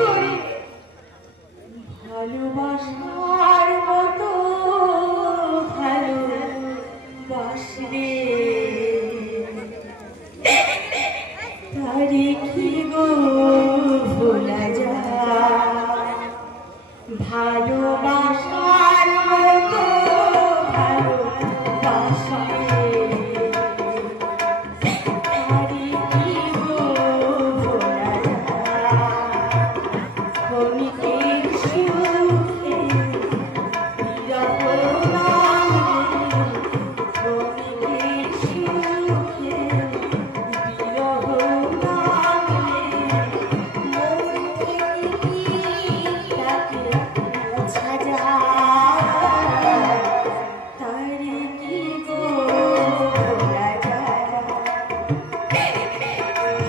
করে ভালোবাসার মতো ভালোবাসলে তারে কি গো ভোলা যায়? ভালোবাসার মতো ভালোবাসলে তারে কি গো ভোলা যায়? ক্ষণিকের সুখে বিরহ নামে, ক্ষণিকের সুখে বিরহ নামে, মন থেকে কি তাকে বোঝা যায়? তারে কি গো ভোলা যায়?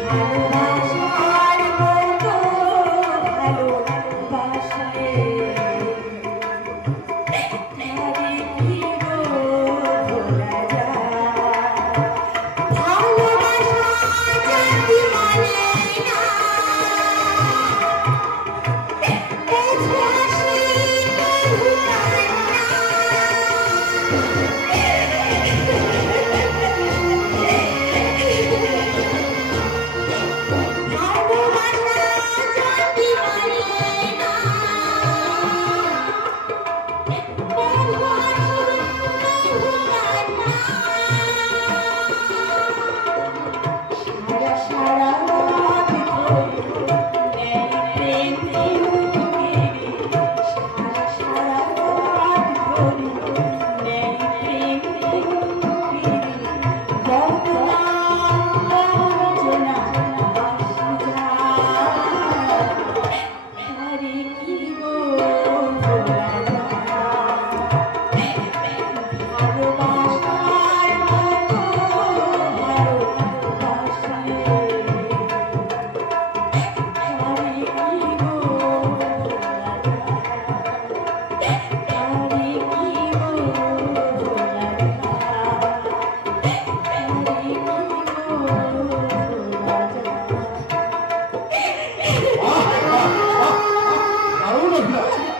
ভালোবাসার মতো ভালোবাসলে তারে কি গো ভোলা যায়? ভালোবাসা জাতি মানে না, বুঝে আসি তবু পাই না। ভালোবাসা জাতি মানে না, বুঝে আসি তবু পাই না। সারা রাত ধরে নেই প্রেম প্রেম, সারা রাত ধরে নেই প্রেম প্রেম, বদনা বাসি যায়, তারে কি গো ভোলা যায়? ভালোবাসার মতো ভালোবাসলে তারে কি গো ভোলা যায়? তারে কি গো ভোলা যায়? তারে কি গো ভোলা দারুণ অভিনয়। যায়?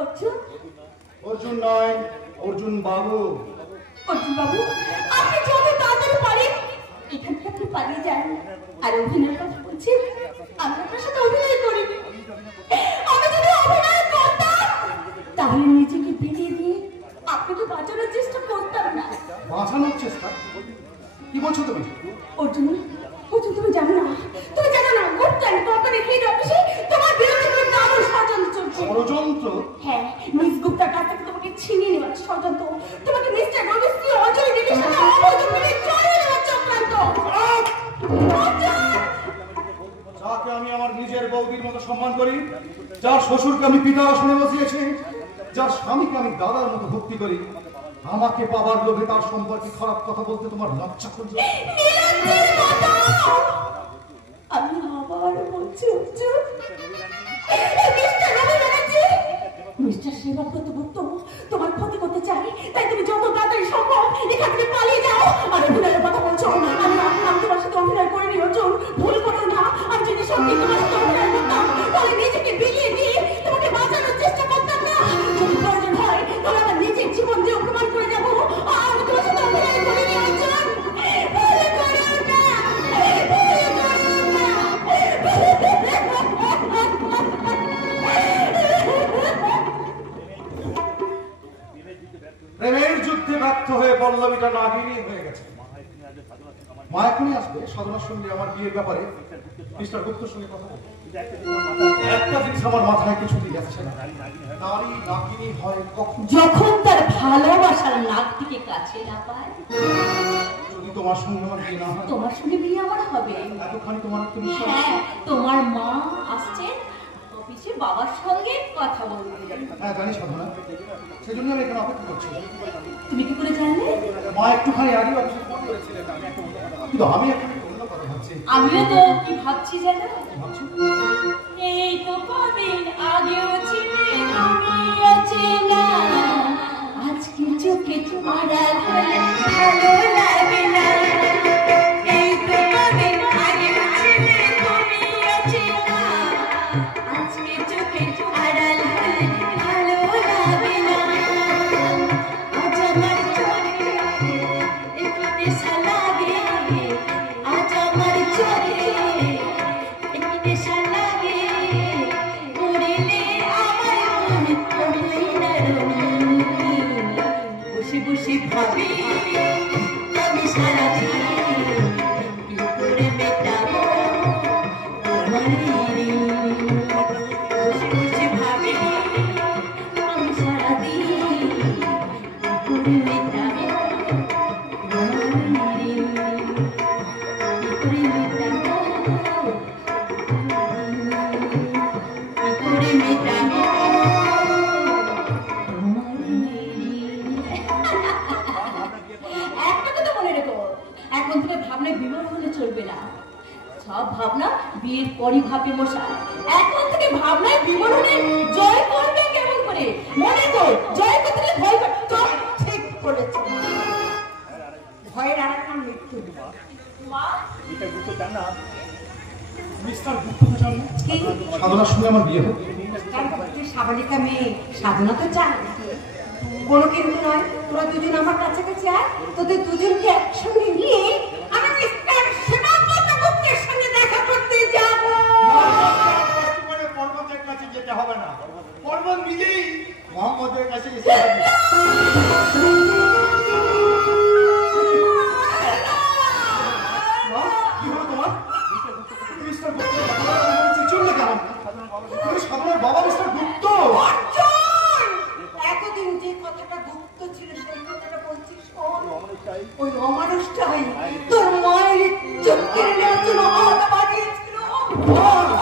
অর্জুন, অর্জুন নয়, অর্জুন বাবু। অর্জুন বাবু, আপনি যত তাড়াতাড়ি পারেন এখান থেকে আপনি পালিয়ে যান। আর অভিনয়ের কথা বলছি, আমি আপনার সাথে অভিনয় করিনি। আমি যদি অভিনয় করতাম তাহলে নিজেকে বিলিয়ে দিয়ে আপনাকে বাঁচানোর চেষ্টা করতাম না। বাঁচানোর চেষ্টা? ষড়যন্ত্র? হ্যাঁ, মিস গুপ্তার কাছ থেকে তোমাকে ছিনিয়ে নেওয়ার ষড়যন্ত্র, তোমাকে মিস্টার রবির স্ত্রী অজয় দেবীর সাথে অবৈধ প্রেমে জড়িয়ে নেওয়ার চক্রান্ত। যাকে আমি আমার নিজের বৌদির মতো সম্মান করি, যার শ্বশুরকে আমি পিতা আসনে বসিয়েছি, যার স্বামীকে আমি দাদার মতো ভক্তি করি, আমাকে পাবার লোভে তার সম্পর্কে খারাপ কথা বলতে তোমার লজ্জা করছে? আমি আবার বলছি অর্জুন, মিস্টার রবি ব্যানার্জি, মিস্টার সেবাব্রত গুপ্ত তোমার ক্ষতি করতে চাই, তাই তুমি যত তাড়াতাড়ি সম্ভব এখান থেকে পালিয়ে যাও। আর অভিনয়ের কথা বলছো, আমি তোমার সাথে অভিনয় করিনি অর্জুন, ভুল করো না। আমি যদি সত্যি তোমার সাথে অভিনয় করতাম তাহলে নিজেকে বিলিয়ে দিয়ে তোমাকে বাঁচানোর চেষ্টা করতাম না। যদি প্রয়োজন হয় তাহলে আমার নিজের জীবন দিয়ে অপমান করে যাবো। আমি তোমার সাথে অভিনয় করিনি অর্জুন, ভুল করো না, প্রেমের যুদ্ধে ব্যর্থ হয়ে পল্লবীটা নাগিনী হয়ে গেছে। মা এখনই আসবে সাধনার সঙ্গে আমার বিয়ের ব্যাপারে মিস্টার গুপ্তর সঙ্গে কথা বলবো। একটা জিনিস আমার মাথায় কিছুতেই যাচ্ছে না, নারী নাগিনী হয় কখন? যখন তার ভালোবাসার নাকটিকে কাছে না পায়। যদি তোমার সঙ্গে আমার বিয়ে না হয়? তোমার সঙ্গে বিয়ে আমার হবে। এতখানি তোমার একটু বিশ্বাস? হ্যাঁ, তোমার মা আসছেন অফিসে বাবার সঙ্গে কথা বলতে। হ্যাঁ জানি সাধনা, সেজন্য আমি এখানে অপেক্ষা করছি। তুমি কি করে জানলে? মা একটুখানি আগে অফিসে ফোন করেছিলেন, কিন্তু আমি এখন অন্য কথা ভাবছি। আমিও তো কি ভাবছি জানো? ভাবছি এই তো কদিন আগেও ছিলে তুমি অচেনা, আজকে চোখে তোমার ভালো লাগে না। এই তো কদিন আগেও ছিলে তুমি অচেনা, আজকে চোখে আড়াল হলে ভালো লাগে না। আজ আমার চোখে একটু নেশা লাগে, আজ আমার চোখে একটু নেশা লাগে, পড়িলে আমার মনে পড়ই না রঙিন। বসে বসে ভাবি আমি সারাদিন কি করে মেটাবো তোমার ঋণ। বসে বসে ভাবি আমি সারাদিন কি করে মেটাবো তোমার ঋণ। কি করে মেটাবো, কি করে মেটাবো তোমার ঋণ। একটা কথা মনে রেখো, এখন থেকে ভাবনায় বিমল হলে চলবে না। সব ভাবনা বিয়ের পরই ভাববে মশাই। এখন থেকে ভাবনায় বিমল হলে জয় করবে কেমন করে? মনে তো জয় করতে গেলে ভয় করে। চল, ঠিক বলেছ, ভয়ের আর একটা মৃত্যু। মা, মিস্টার গুপ্তকে জানো? কি সাধনার সঙ্গে আমার বিয়ে হোক। তুই সাবলিকা মেয়ে, সাধনা তো চায় কোনো কিন্তু নয়। তোরা দুজন আমার কাছাকাছি আয়, তোদের দুজনকে একসঙ্গে নিয়ে আমি মিস্টার সেবাব্রত গুপ্তের সঙ্গে দেখা করতে যাব। পর্বতের কাছে যেতে হবে না, পর্বত নিজেই মোহাম্মদের কাছে এসে যাবে। মা, কি হলো তোমার? মিস্টার গুপ্ত চিচুড়লে কেন? তুমি সাধনার বাবা মিস্টার গুপ্ত? অর্জুন! এতদিন যে কথাটা গুপ্ত ছিল সেই কথাটা বলছিস শোন। ওই অমানুষটাই তোর মায়ের ইজ্জত কেড়ে নেওয়ার জন্য হাত বাড়িয়েছিল।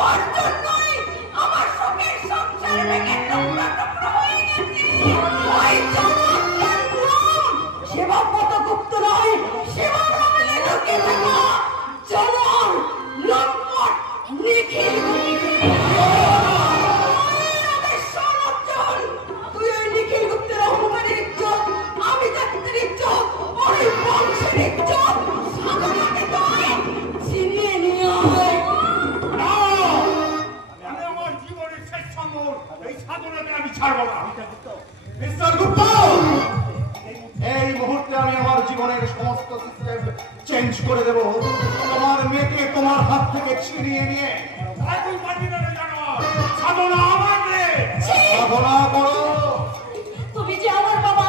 অর্জুন নয়, আমার সঙ্গে সংসার ভেঙে টুকরো টুকরো হয়ে গেছে। ওই চমৎকার নাম সেবাব্রত গুপ্ত নয়, সেবা নামে লুকিয়ে থাকা চলন লম্পট নিখিল গুপ্ত। তুই ওই নিখিল গুপ্তের অহংকারের ইজ্জত, আমি জাতির ইজ্জত, ওই বংশের ইজ্জত সাধনাকে নয়, ছিনিয়ে নিয়ে আয়। আমি আমার জীবনের শেষ সম্বল এই সাধনাকে আমি ছাড়বো না। মিস্টার গুপ্ত, এই মুহূর্তে আমি আমার জীবনের সমস্ত সিস্টেম চেঞ্জ করে দেব। তোমার মেয়েকে তোমার হাত থেকে ছিনিয়ে নিয়ে এখন পারবি না রে জানোয়ার, সাধনা আমার মেয়ে। সাধনা করো। তুমি যে আমার বাবা,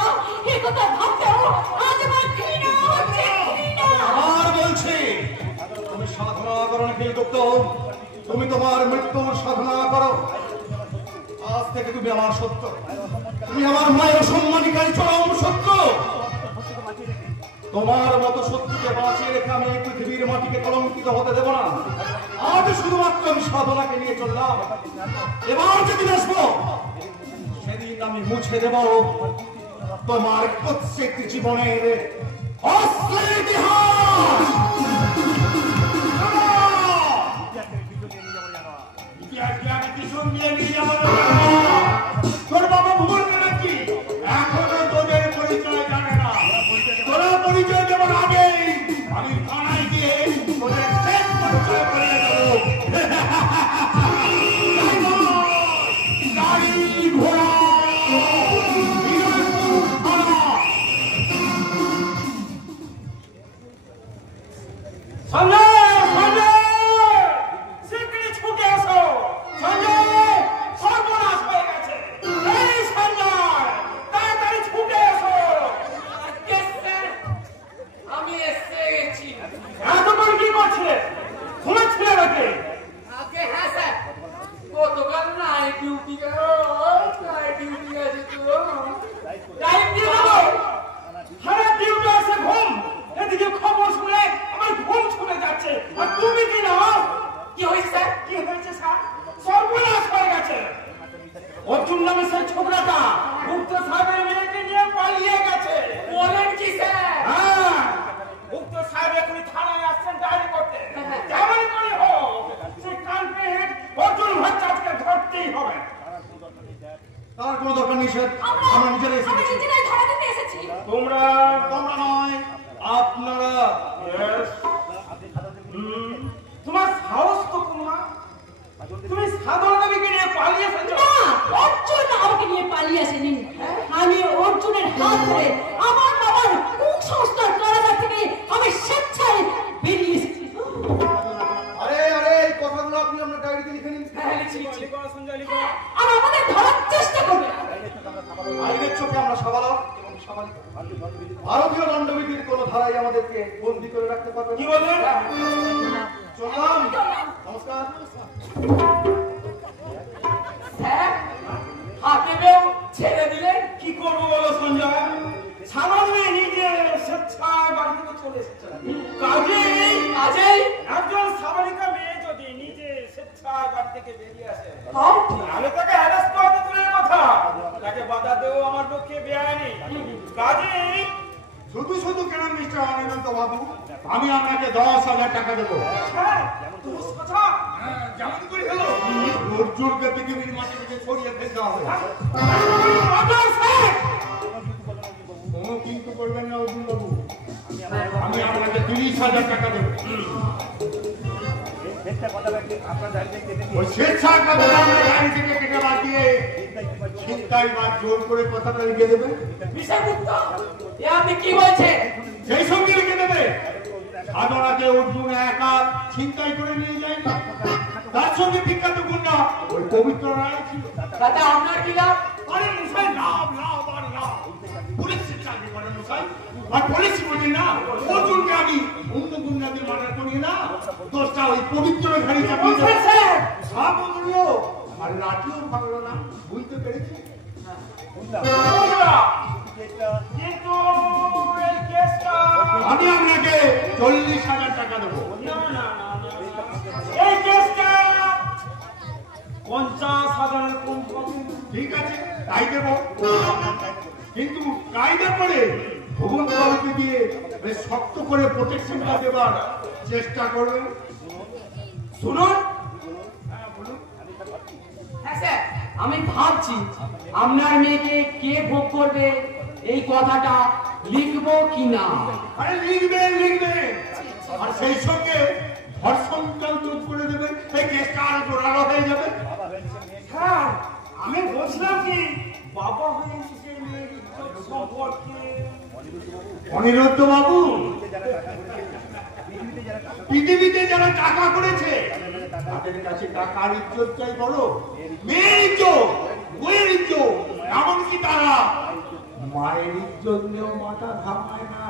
এ কথা ভাবতেও আজ আমার ঘৃণা হচ্ছে, ঘৃণা। আর বলছি, তুমি সাধনা করো নিখিল গুপ্ত, তুমি তোমার মৃত্যুর সাধনা করো। আজ থেকে তুমি আমার সত্য, তুমি আমার মায়ের সম্মানিকারী চরম সত্য। তোমার মতো সত্যকে বাঁচিয়ে রেখে আমি এই পৃথিবীর মাটিকে কলঙ্কিত হতে দেব না। আজ শুধুমাত্র আমি সাধনাকে নিয়ে চললাম, এবার যেদিন আসবো সেদিন আমি মুছে দেব তোমার প্রত্যেক জীবনের অশ্লীল ইতিহাস। তোর বাবা ভুল নাকি এখনো তোদের পরিচয় জানে না? তোরা পরিচয় দেওয়ার আগেই আমি থানায় গিয়ে তোদের শেষ পরিচয় করিয়ে দেবো। গাড়ি ঘোড়া সঞ্জয়, সঞ্জয়, শিগগিরই ছুটে এসো। সঞ্জয়, সর্বনাশ হয়ে গেছে। এই সঞ্জয়, তাড়াতাড়ি ছুটে এসো। আমি এসে গেছি। এতক্ষণ কি করছিলে? ঘুমাচ্ছিলে নাকি? আগে হ্যাঁ স্যার, গতকাল নাইট ডিউটি গেল, নাইট ডিউটি আছে তো। টাইম দিয়ে দেবো। সারা ডিউটি আসে ঘুম, এদিকে খবর শুনে আমার ঘুম ছুটে যাচ্ছে। আর তুমি কি না? কি হয়েছে স্যার? কি হয়েছে স্যার? সর্বনাশ হয়ে গেছে। অর্জুন নামে সেই ছোকরাটা মুক্ত সাহেবের মেয়েকে নিয়ে পালিয়ে গেছে। বলেন কি স্যার? হ্যাঁ, মুক্ত সাহেব এখনই থানায় আসছেন ডায়েরি করতে। যেমন করে হোক সেই কালপেট অর্জুন ভট্টাচার্যকে ধরতেই হবে। তার কোনো দরকার নেই স্যার, আমরা নিজেরাই আমি এসেছি। নিজেরাই ধরা দিতে এসেছি। তোমরা তোমরা নয়, আপনারা। Yes. তোমার সাহস তো কম না? তুমি সাধারণ নবীকে নিয়ে পালিয়ে এসেছো। না, অর্জুন আমাকে নিয়ে পালিয়ে আসেনি। আমি অর্জুনের হাত ধরে আমার বাবার কুসংস্কার কারাগার থেকে আমি স্বেচ্ছায় বেরিয়ে এসেছি। আরে আরে, এই কথাগুলো আপনি আপনার ডায়েরিতে লিখে নিন। আর আমাদের ধরার চেষ্টা করবে না। আইনের চোখে আমরা সাবালক এবং সাবালিকা। ভারতীয় দণ্ডবিধির কোন ধারায় আমাদেরকে বন্দী করে রাখতে পারবে কি না। বললেন? চললাম, নমস্কার। স্যার, হাতে বেও ছেড়ে দিলেন। কি করবো বলো সঞ্জয়? সামান্য নিজে স্বেচ্ছায় বাড়ি থেকে চলে এসেছে। কাজেই কাজেই একজন সাবালিকা মেয়ে যদি নিজে স্বেচ্ছায় বাড়ি থেকে বেরিয়ে আসে, তাও আমি তাকে অ্যারেস্ট করতে দূরের কথা, তাকে বাধা দেও আমার পক্ষে বেআইনি। কাজেই শুধু শুধু কেন মিস্টার আনন্দ বাবু, আমি আপনাকে 10,000 টাকা দেবো। স্যার, তুমি কথা যেমন করে হলো অর্জুনকে পৃথিবীর মাটি থেকে ছড়িয়ে ফেলতে হবে। কোনো কিন্তু করবেন না অর্জুন বাবু, আমি আপনাকে 30,000 টাকা দেবো। ওই স্বেচ্ছায় কথাটা আমরা গাড়ি থেকে কেটে বাদ দিয়ে চিন্তাই বা জোর করে কথাটা লিখে দেবে। বিষয়গুপ্ত, এ আপনি কি বলছেন? সেই সঙ্গে লিখে দেবে সাধনাকে অর্জুন একা ছিনতাই করে নিয়ে যায় না, তার সঙ্গে বিখ্যাত গুন্ডা ওই পবিত্র রায় ছিল। দাদা আপনার কি লাভ? আরে মশাই, লাভ লাভ আর লাভ, পুলিশের চাকরি করে মশাই। আর পুলিশ বলি না অর্জুনকে আমি অন্য গুন্ডাদের মার্ডার করি না, দোষটা ওই পবিত্র ঘাড়ি চাপিয়ে দেবে। সব বললো আর লাঠিও ভাঙলো না, বুঝতে পেরেছি। কিন্তু এই কেসটা আমি আপনাকে 40,000 টাকা দেবো। না, এই কেসটা 50,000 কম হবে। ঠিক আছে, তাই দেব, কিন্তু কায়দা করে ভুবন বাবুকে দিয়ে বেশ শক্ত করে প্রোটেকশনটা দেবার চেষ্টা করবেন। শুনুন, হ্যাঁ স্যার, আমি ভাবছি আপনার মেয়েকে কে ভোগ করবে এই কথাটা লিখবো কিনা। আরে লিখবেন লিখবেন, আর সেই সঙ্গে ধর্ষণটাও যোগ করে দেবেন, এই কেসটা আরো জোরালো হয়ে যাবে। হ্যাঁ, আমি বলছিলাম কি বাবা হয়ে নিজের মেয়ের ইজ্জত সম্পর্কে অনিরুদ্ধ বাবু, পৃথিবীতে যারা টাকা করেছে তাদের কাছে টাকার ইজ্জতটাই বড়, মেয়ের ইজ্জত, বইয়ের ইজ্জত, এমনকি তারা মায়ের ইজ্জত নিয়েও মাথা ঘামায় না।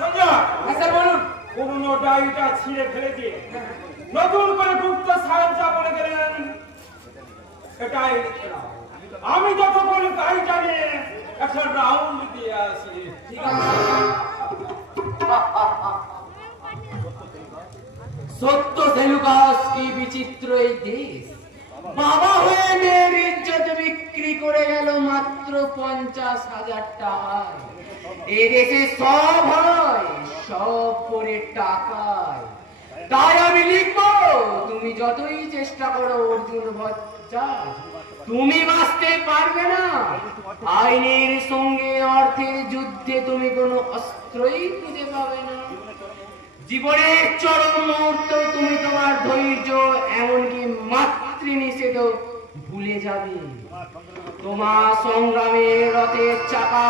সঞ্জয়, হ্যাঁ স্যার বলুন। পুরনো ডায়েরিটা ছিঁড়ে ফেলে দিয়ে নতুন করে গুপ্ত সাহেব যা বলে গেলেন সেটাই লিখে নাও। আমি যতক্ষণ গাড়িটা নিয়ে একটা রাউন্ড দিয়ে আসি। ঠিক আছে? সত্য সেলুকাস, কি বিচিত্র এই দেশ। বাবা হয়ে মেয়ের ইজ্জত বিক্রি করে গেল মাত্র 50,000 টাকায়। এদেশে সব হয়, সব করে টাকায়। তাই আমি লিখবো, তুমি যতই চেষ্টা করো অর্জুন ভট্টাচার্য, তুমি বাঁচতে পারবে না। আইনের সঙ্গে অর্থের যুদ্ধে তুমি কোনো অস্ত্রই খুঁজে পাবে না। জীবনের চরম মুহূর্ত তুমি তোমার ধৈর্য, এমনকি মাতৃনিষেধ ভুলে যাবে। তোমার সংগ্রামের রথের চাকা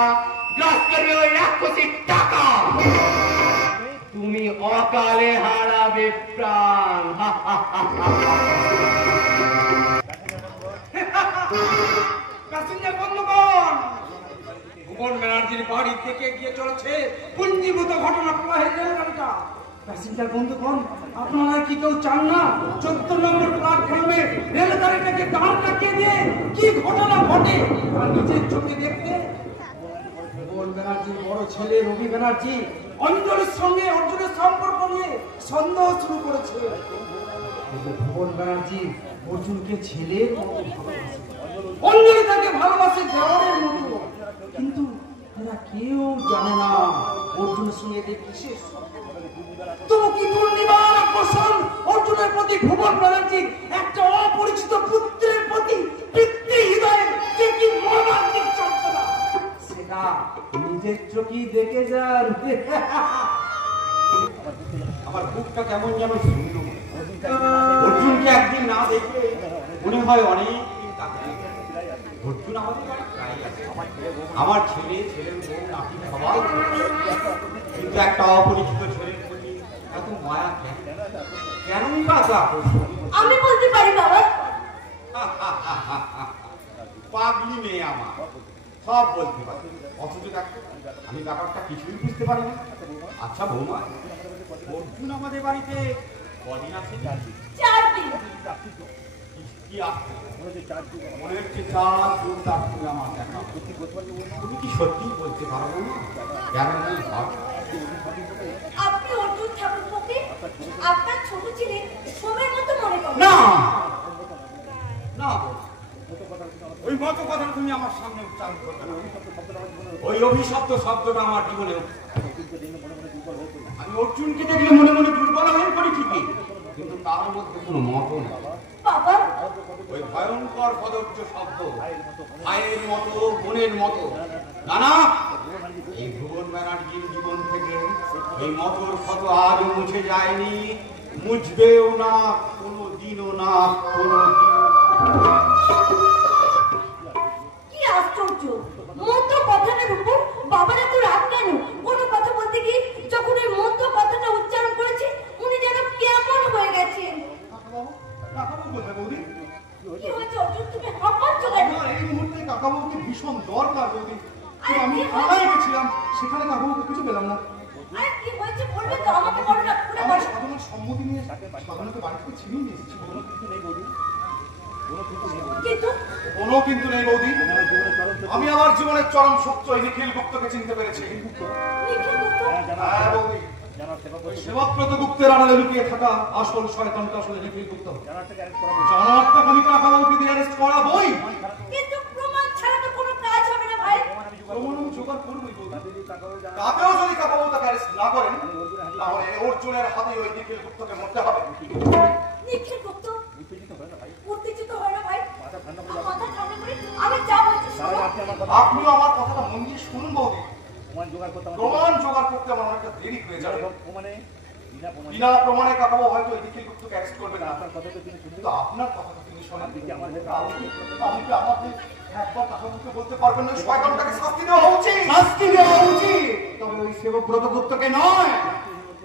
গ্রাস করবে ওই রাক্ষসীর টাকা। তুমি অকালে হারাবে প্রাণ। প্যাসেঞ্জার বন্ধুগণ, ভুবন ব্যানার্জির বাড়ি থেকে গিয়ে চলেছে পুঞ্জীভূত ঘটনা প্রবাহের রেলগাড়িটা। প্যাসেঞ্জার বন্ধুগণ, আপনারা কি কেউ চান না 14 নম্বর প্ল্যাটফর্মে রেলগাড়িটাকে দাঁড় কাটিয়ে দিয়ে কি ঘটনা ঘটে আর নিজের চোখে দেখতে? ভুবন ব্যানার্জির বড় ছেলে রবি ব্যানার্জি অঞ্জলির সঙ্গে অর্জুনের সম্পর্ক নিয়ে সন্দেহ শুরু করেছে। ভুবন ব্যানার্জি অর্জুনকে ছেলের মতো ভালোবাসে, অঞ্জলি তাকে ভালোবাসে দেওয়ারের মতো। কিন্তু এরা কেউ জানে না অর্জুনের সঙ্গে এদের কিসের তবু কি দুর্নিবার আকর্ষণ অর্জুনের প্রতি ভুবন ব্যানার্জির একটা অপরিচিত পুত্রের প্রতি পিতৃ হৃদয়ে যে কি মর্মান্তিক যন্ত্রণা, সেটা নিজের চোখেই দেখে যান। আমার বুকটা কেমন যেন শুনল। অর্জুনকে একদিন না দেখে মনে হয় অনেক দিন তাকে। অর্জুন আমাদের বাড়ি প্রায় আসে। আমার ছেলে, ছেলের বউ, নাতি সবাই, কিন্তু একটা অপরিচিত ছেলের প্রতি এত মায়া কেন? কেনই বা তা? আমি বলতে পারি বাবা। পাগলি মেয়ে আমার, সব বলতে পারি, অথচ দেখো আমি ব্যাপারটা কিছুই বুঝতে পারি না। আচ্ছা বৌমা, অর্জুন আমাদের বাড়িতে কদিন আছে? 4 দিন। কি আসছে? মনে হচ্ছে 4 দিন তারপরে আমার দেখা। তুমি কি সত্যি বলতে পারবো না? কেন আপনি অর্জুন ঠাকুরকে আপনার ছোট ছেলে সোমের মতো মনে করেন? না না, ওই মতো কথা তুমি আমার সামনে উচ্চারণ করবে না। ওই অভিশপ্ত শব্দটা আমার জীবনে, আমি অর্জুনকে দেখলে মনে মনে দুর্বল হয়ে পড়ি ঠিকই, কিন্তু তার মধ্যে কোনো মত নেই। বাবা, ওই ভয়ঙ্কর পদচ্য শব্দ, ভাইয়ের মতো, বোনের মতো। না না, এই ভুবন ব্যানার্জির জীবন থেকে এই মতর ক্ষত আজও মুছে যায়নি, মুছবেও না, কোনোদিনও না, কোনোদিন। কি আশ্চর্য! মন্ত্র কথাটার উপর বাবার এত রাগ কেন? কোনো কথা বলতে গিয়ে যখন ওই মন্ত্র কথাটা উচ্চারণ করেছে, উনি যেন কেমন হয়ে গেছেন। কাকাবু কোথায় বৌদি? কি হয়েছে অর্জুন, তুমি হাঁপাচ্ছ কেন? আমার এই মুহূর্তে কাকাবুকে ভীষণ দরকার বৌদি। তো আরে আমি কি হয়েছে? থানায় গেছিলাম, সেখানে কাকাবুকে কিছু পেলাম না। আরে কি হয়েছে বলবে তো, আমাকে বলো না, খুলে আমার বলো। সাধারণ সম্মতি নিয়ে সাধারণত বাড়ি থেকে ছিনিয়ে নিয়ে এসেছি বৌদি। কিন্তু কোনো কিন্তু নেই বৌদি। আমি আমার জীবনের চরম সত্য এই নিখিল গুপ্তকে চিনতে পেরেছি। নিখিল গুপ্ত? হ্যাঁ বৌদি, ওই সেবব্রত গুপ্তের আড়ালে লুকিয়ে থাকা আসল শয়তানটা আসলে নিখিল গুপ্ত। জানার টাকা আমি কাকাবুকে দিয়ে অ্যারেস্ট করাবই। কিন্তু প্রমাণ ছাড়া তো কোনো কাজ হবে না ভাই। প্রমাণ আমি জোগাড় করবই বৌদি। তাতেও যদি কাকাবু তাকে অ্যারেস্ট না করেন, তাহলে অর্জুনের হাতে ওই নিখিল গুপ্তকে মরতে হবে। নিখিল গুপ্ত উত্তেজিত হয় না ভাই, মাথা ঠান্ডা করে আমি যা বলছি শোনো। আপনিও আমার কথাটা মন দিয়ে শুনুন বৌদি। প্রমাণ জোগাড় করতে আমার অনেকটা দেরি হয়ে যাবে। বিনা প্রমাণে কাকাবু হয়তো এই নিখিল গুপ্তকে অ্যারেস্ট করবে না, কিন্তু আপনার কথাটা তিনি শোনেন। আপনি কি আমাকে একবার কাকাবুকে বলতে পারবেন না শয়তানটাকে শাস্তি দেওয়া উচিত? শাস্তি দেওয়া উচিত, তবে ওই সেবব্রত গুপ্তকে নয়,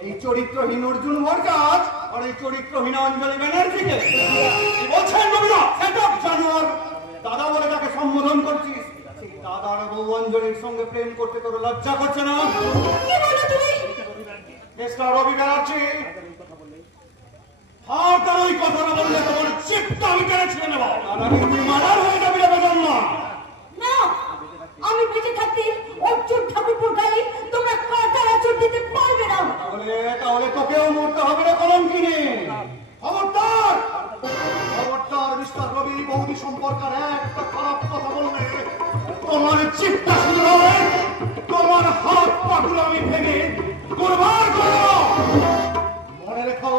এই চরিত্রহীন অর্জুন ভট্টাচার্য আর এই চরিত্রহীন অঞ্জলি ব্যানার্জিকে। কি বলছেন রবিদা? সেটপ জানোয়ার, দাদা বলে তাকে সম্বোধন করছিস। সেই দাদার বউ অঞ্জলির সঙ্গে প্রেম করতে তোর লজ্জা করছে না? কি বলো তুমি? মিস্টার রবি ব্যানার্জি, আর তার ওই কথাটা বললে তোমার চিপটা আমি টেনে ছিঁড়ে নেব। তুই মার্ডার হয়ে যাবি না। না, আমি বেঁচে থাকতে অর্জুন ঠাকুরপুর গায়ে তোমরা কাঁটার আঁচড় দিতে পারবে না। তাহলে তোকেও মরতে হবে রে কলঙ্কিনী। খবরদার মিস্টার রবি, বৌদি সম্পর্কের একটা খারাপ কথা বললে তোমার চিপটা শুরু হবে, তোমার হাত পাগুলো আমি ভেঙে গোলমাল করব। মনে রেখো,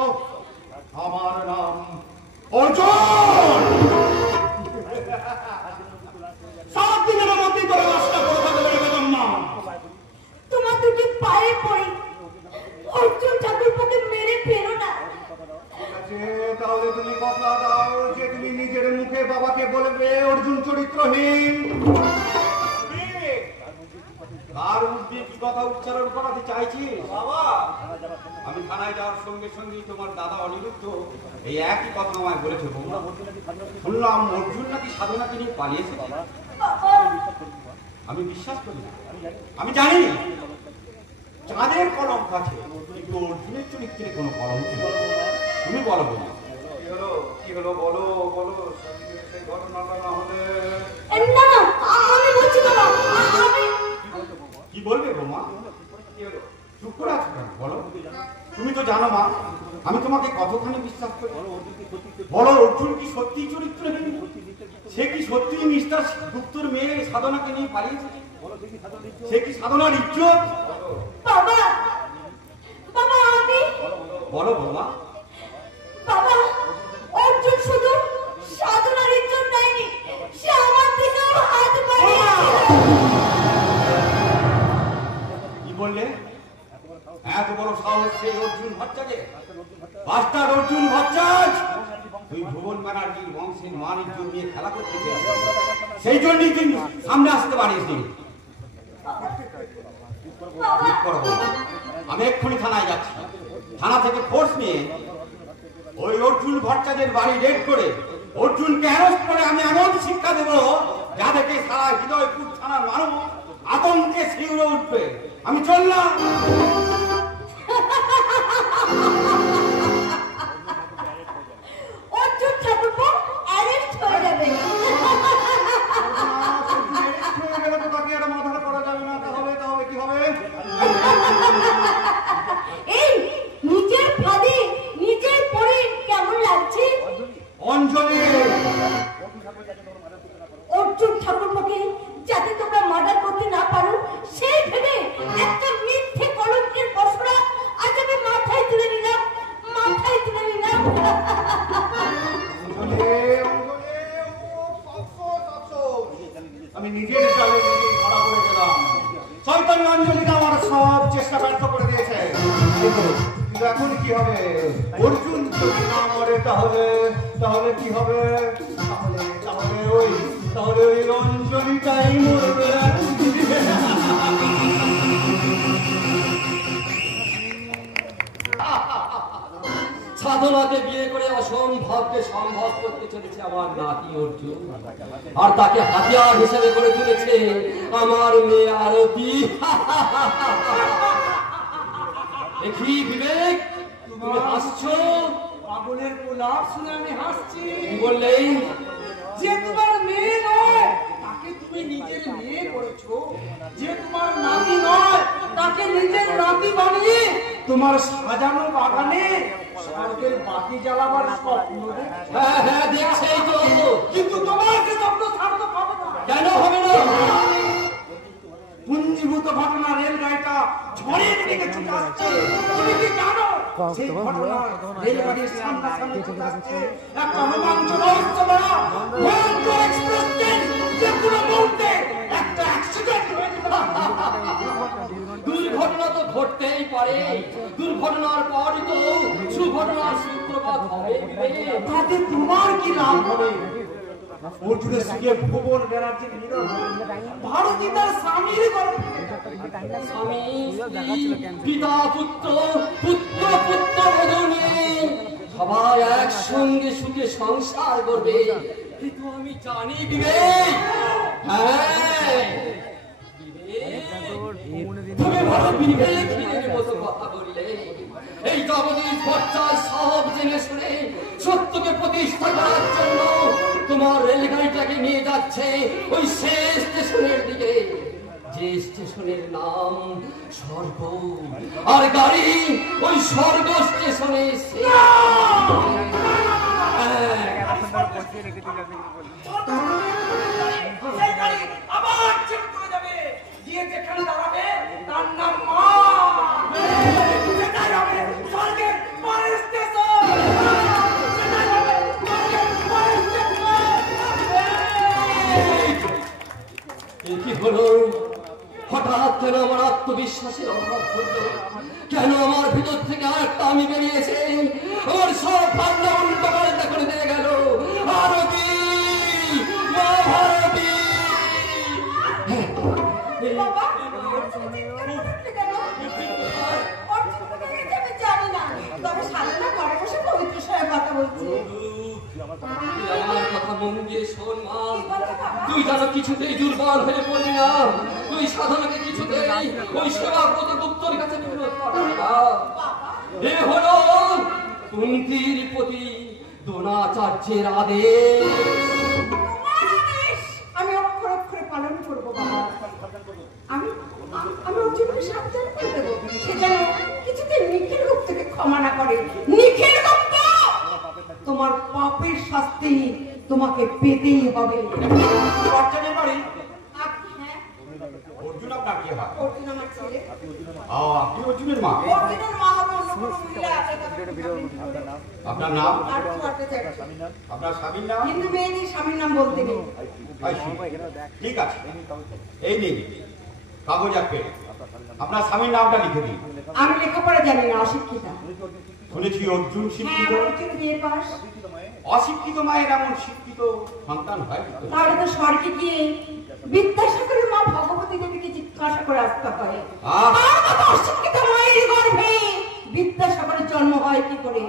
আমার নাম অর্জুন। 7 দিনের মধ্যেই তোর লাশটা করে থাকবে বেগম মা। তোমার দুটি পায়ে পড়ি, অর্জুন ঠাকুরপুকে মেরে ফেলো না। তাহলে তুমি কথা দাও যে তুমি নিজের মুখে বাবাকে বলবে অর্জুন চরিত্রহীন। কার মুখ দিয়ে কি কথা উচ্চারণ করাতে চাইছিস বাবা? আমি থানায় যাওয়ার সঙ্গে সঙ্গেই তোমার দাদা অনিরুদ্ধ এই একই কথা আমায় বলেছে। শুনলাম অর্জুন নাকি সাধনাকে নিয়ে পালিয়েছে। আমি বিশ্বাস করি না। আমি জানি চাঁদের কলঙ্ক আছে, কিন্তু অর্জুনের চরিত্রে কোনো কলঙ্ক নেই। তুমি বলো বলো কি হলো বলো বলো, সেই ঘটনাটা না হলে না না, আমি বলছি বাবা, আমি কি বলবে গো মা? চুপ করে আছো কেন? বলো। তুমি তো জানো মা, আমি তোমাকে কতখানি বিশ্বাস করি। বলো, অর্জুন কি সত্যি চরিত্রহীন? সে কি সত্যি মিস্টার গুপ্তর মেয়ে সাধনাকে নিয়ে পালিয়েছে? সে কি সাধনার ইজ্জত? বাবা বাবা আমি বলো মা। বাবা, অর্জুন শুধু সাধনার ইজ্জত দেয়নি, সে আমার দিকেও হাত বাড়িয়েছিল। কি বললে? এত বড় সাহস সেই অর্জুন ভট্টাচার্য, মাস্টার অর্জুন ভট্টাচার্য তুই ভুবন ব্যানার্জির বংশের মান ইজ্জত নিয়ে খেলা করতে চাই, সেই জন্যই তুই সামনে আসতে পারিসনি। আমি এক্ষুনি থানায় যাচ্ছি। থানা থেকে ফোর্স নিয়ে ওই অর্জুন ভট্টাচার্যের বাড়ি রেড করে অর্জুনকে অ্যারেস্ট করে আমি এমন শিক্ষা দেবো যা থেকে সারা হৃদয়পুর থানার মানুষ আতঙ্কে শিউরে উঠবে। আমি চললাম। অর্জুন ঠাকুরপো অ্যারেস্ট হয়ে যাবে। তাকে একটা মাথাটা করা যাবে না। তাহলে কি হবে? এই নিজের ফাঁদে নিজের পড়ে কেমন লাগছে? অঞ্জলি, অর্জুন ঠাকুরপোকে যাতে তোমরা মার্ডার করতে না পারো সেই ভেবে একটা মিথ্যে কলঙ্কের পশরা আজ আমি মাথায় তুলে নিলাম। আমি নিজের জালে নিজেই ধরা পড়ে গেলাম। শয়তানি অঞ্জলিটা আমার সব চেষ্টা ব্যর্থ করে দিয়েছে। কিন্তু এখন কি হবে? অর্জুন যদি না মরে তাহলে কি হবে? তাহলে ওই অঞ্জলিটাই মরবে। সাধনাকে বিয়ে করে অসম্ভবকে সম্ভব করতে চলেছে আমার নাতি অর্জুন, আর তাকে হাতিয়ার হিসেবে করে তুলেছে আমার মেয়ে আরতি। দেখি বিবেক, তুমি হাসছো? পাগলের প্রলাপ শুনে আমি হাসছি। বললেই যে তোমার মেয়ে নয় তাকে তুমি নিজের মেয়ে করেছো, যে তোমার নাতি নয় তাকে নিজের নাতি বানিয়ে তোমার সাজানো বাগানে স্বর্গের বাতি জ্বালাবার স্বপ্ন দেখছো। হ্যাঁ দেখছেই তো। কিন্তু তোমার যে স্বপ্ন সার্থক হবে না। কেন হবে না? পুঞ্জীভূত ঘটনা রেলগাড়িটা ঝড়ের দিকে ছুটে আসছে। তুমি কি জানো সেই ঘটনা রেলগাড়ির সামনাসামনি ছুটে আসছে একটা রোমাঞ্চ রহস্য ভরা ভয়ঙ্কর এক্সপ্রেস ট্রেন, যে কোনো মুহূর্তে একটা অ্যাক্সিডেন্ট হয়ে যেতে পারে। দুর্ঘটনা তো ঘটতেই পারে, দুর্ঘটনার পর তো সুঘটনার সূত্রপাত হবে। তাতে তোমার কি লাভ হবে? অর্জুনের সঙ্গে ভুবন ব্যানার্জির মিলন, ভারতী তার স্বামীর স্বামী স্ত্রী, পিতা পুত্র, পুত্র পুত্র বধূনি সবাই একসঙ্গে সুখে সংসার করবে, কিন্তু আমি জানি বিবেক। হ্যাঁ বিবেক, তুমি বড় বিবেকহীনের মতো কথা বললে। এই জগদীশ ভট্টাচার্য সব জেনে শুনে সত্যকে প্রতিষ্ঠা করার জন্য তোমার রেলগাড়িটাকে নিয়ে যাচ্ছে ওই শেষ স্টেশনের দিকে, যে স্টেশনের নাম স্বর্গ, আর গাড়ি ওই স্বর্গ স্টেশনে সেই গাড়ি আবার চেক করে যাবে, গিয়ে যেখানে দাঁড়াবে তার নাম মা। সেটাই হবে স্বর্গের পরের স্টেশন। সেটাই হবে স্বর্গের পরের স্টেশন। কি হলো? হঠাৎ কেন আমার আত্মবিশ্বাসের অভাব হলো? কেন আমার ভিতর থেকে আরেকটা আমি বেরিয়েছে? আমার সব ভাবনা উল্টোপাল্টা করে দিয়ে গেল। ভারতী, মা ভারতী! বাবা, অর্জুন চিৎকার করতে কেন? অর্জুন কোথায় গেছে আমি জানি না। তবে সাধনা ঘরে বসে পবিত্র সয়ে কথা বলছে। তুই আমার কথা মন দিয়ে শোন মা। তুই যেন কিছুতেই দুর্বল হয়ে পড়বি না। তুই সাধনাকে কিছুতেই ওই সেবাব্রত গুপ্তর কাছে ফেরত পাঠাবি না। এ হলো কুন্তির প্রতি দ্রোণাচার্যের আদেশ। আমি অক্ষরে অক্ষরে পালন করবো বাবা। আমি অর্জুনকে সাবধান করে দেবো, সে যেন কিছুতেই নিখিল গুপ্তকে ক্ষমা না করে। নিখিল গুপ্ত, তোমার পাপের শাস্তি তোমাকে পেতেই হবে। বাচ্চাদের বাড়ি হ্যাঁ, অর্জুন আপনার কি হয়? অর্জুন আমার ছেলে। আপনি অর্জুনের মা? অর্জুনের মা হবে অন্য কোনো মহিলা আছে তাদের আপনার নাম? আর তো আটকে যাচ্ছে। আপনার স্বামীর নাম? কিন্তু মেয়েদের স্বামীর নাম বলতে নেই। ঠিক আছে, এই নিন কাগজ আর পেন, আপনার স্বামীর নামটা লিখে দিন। আমি লেখাপড়া জানি না, অশিক্ষিতা। শুনেছি অর্জুন হ্যাঁ, শিক্ষিত। আমার অর্জুন বিয়ে পাস। অশিক্ষিত মায়ের এমন শিক্ষিত সন্তান হয় কি করে? তাহলে তো স্বর্গে গিয়ে বিদ্যাসাগরের মা ভগবতী দেবীকে জিজ্ঞাসা করে আসতে হয়। আহ! তার মতো অশিক্ষিত মায়ের গর্ভে বিদ্যাসাগরের জন্ম হয় কি করে?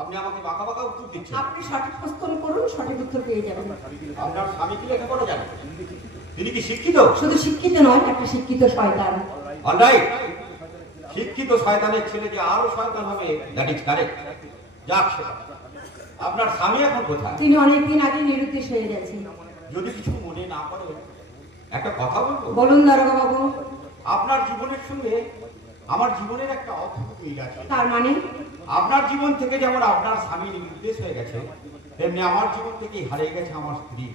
আপনি আমাকে বাঁকা বাঁকা উত্তর দিচ্ছেন। আপনি সঠিক প্রশ্ন করুন, সঠিক উত্তর পেয়ে যাবেন। আপনার স্বামী কি লেখাপড়া জানেন? তিনি কি শিক্ষিত? শুধু শিক্ষিত নয়, একটা শিক্ষিত শয়তান। অলরাইট, শিক্ষিত শয়তানের ছেলে যে আরো শয়তান হবে, দ্যাট ইজ কারেক্ট। যাক, আপনার স্বামী এখন কোথায়? তিনি অনেকদিন আগে নিরুদ্দেশ হয়ে গেছেন। যদি কিছু মনে না করে একটা কথা বলবো? বলুন দারোগা বাবু। আপনার জীবনের সঙ্গে আমার জীবনের একটা অদ্ভুত মিল আছে। তার মানে? আপনার জীবন থেকে যেমন আপনার স্বামী নিরুদ্দেশ হয়ে গেছে, তেমনি আমার জীবন থেকে হারিয়ে গেছে আমার স্ত্রী।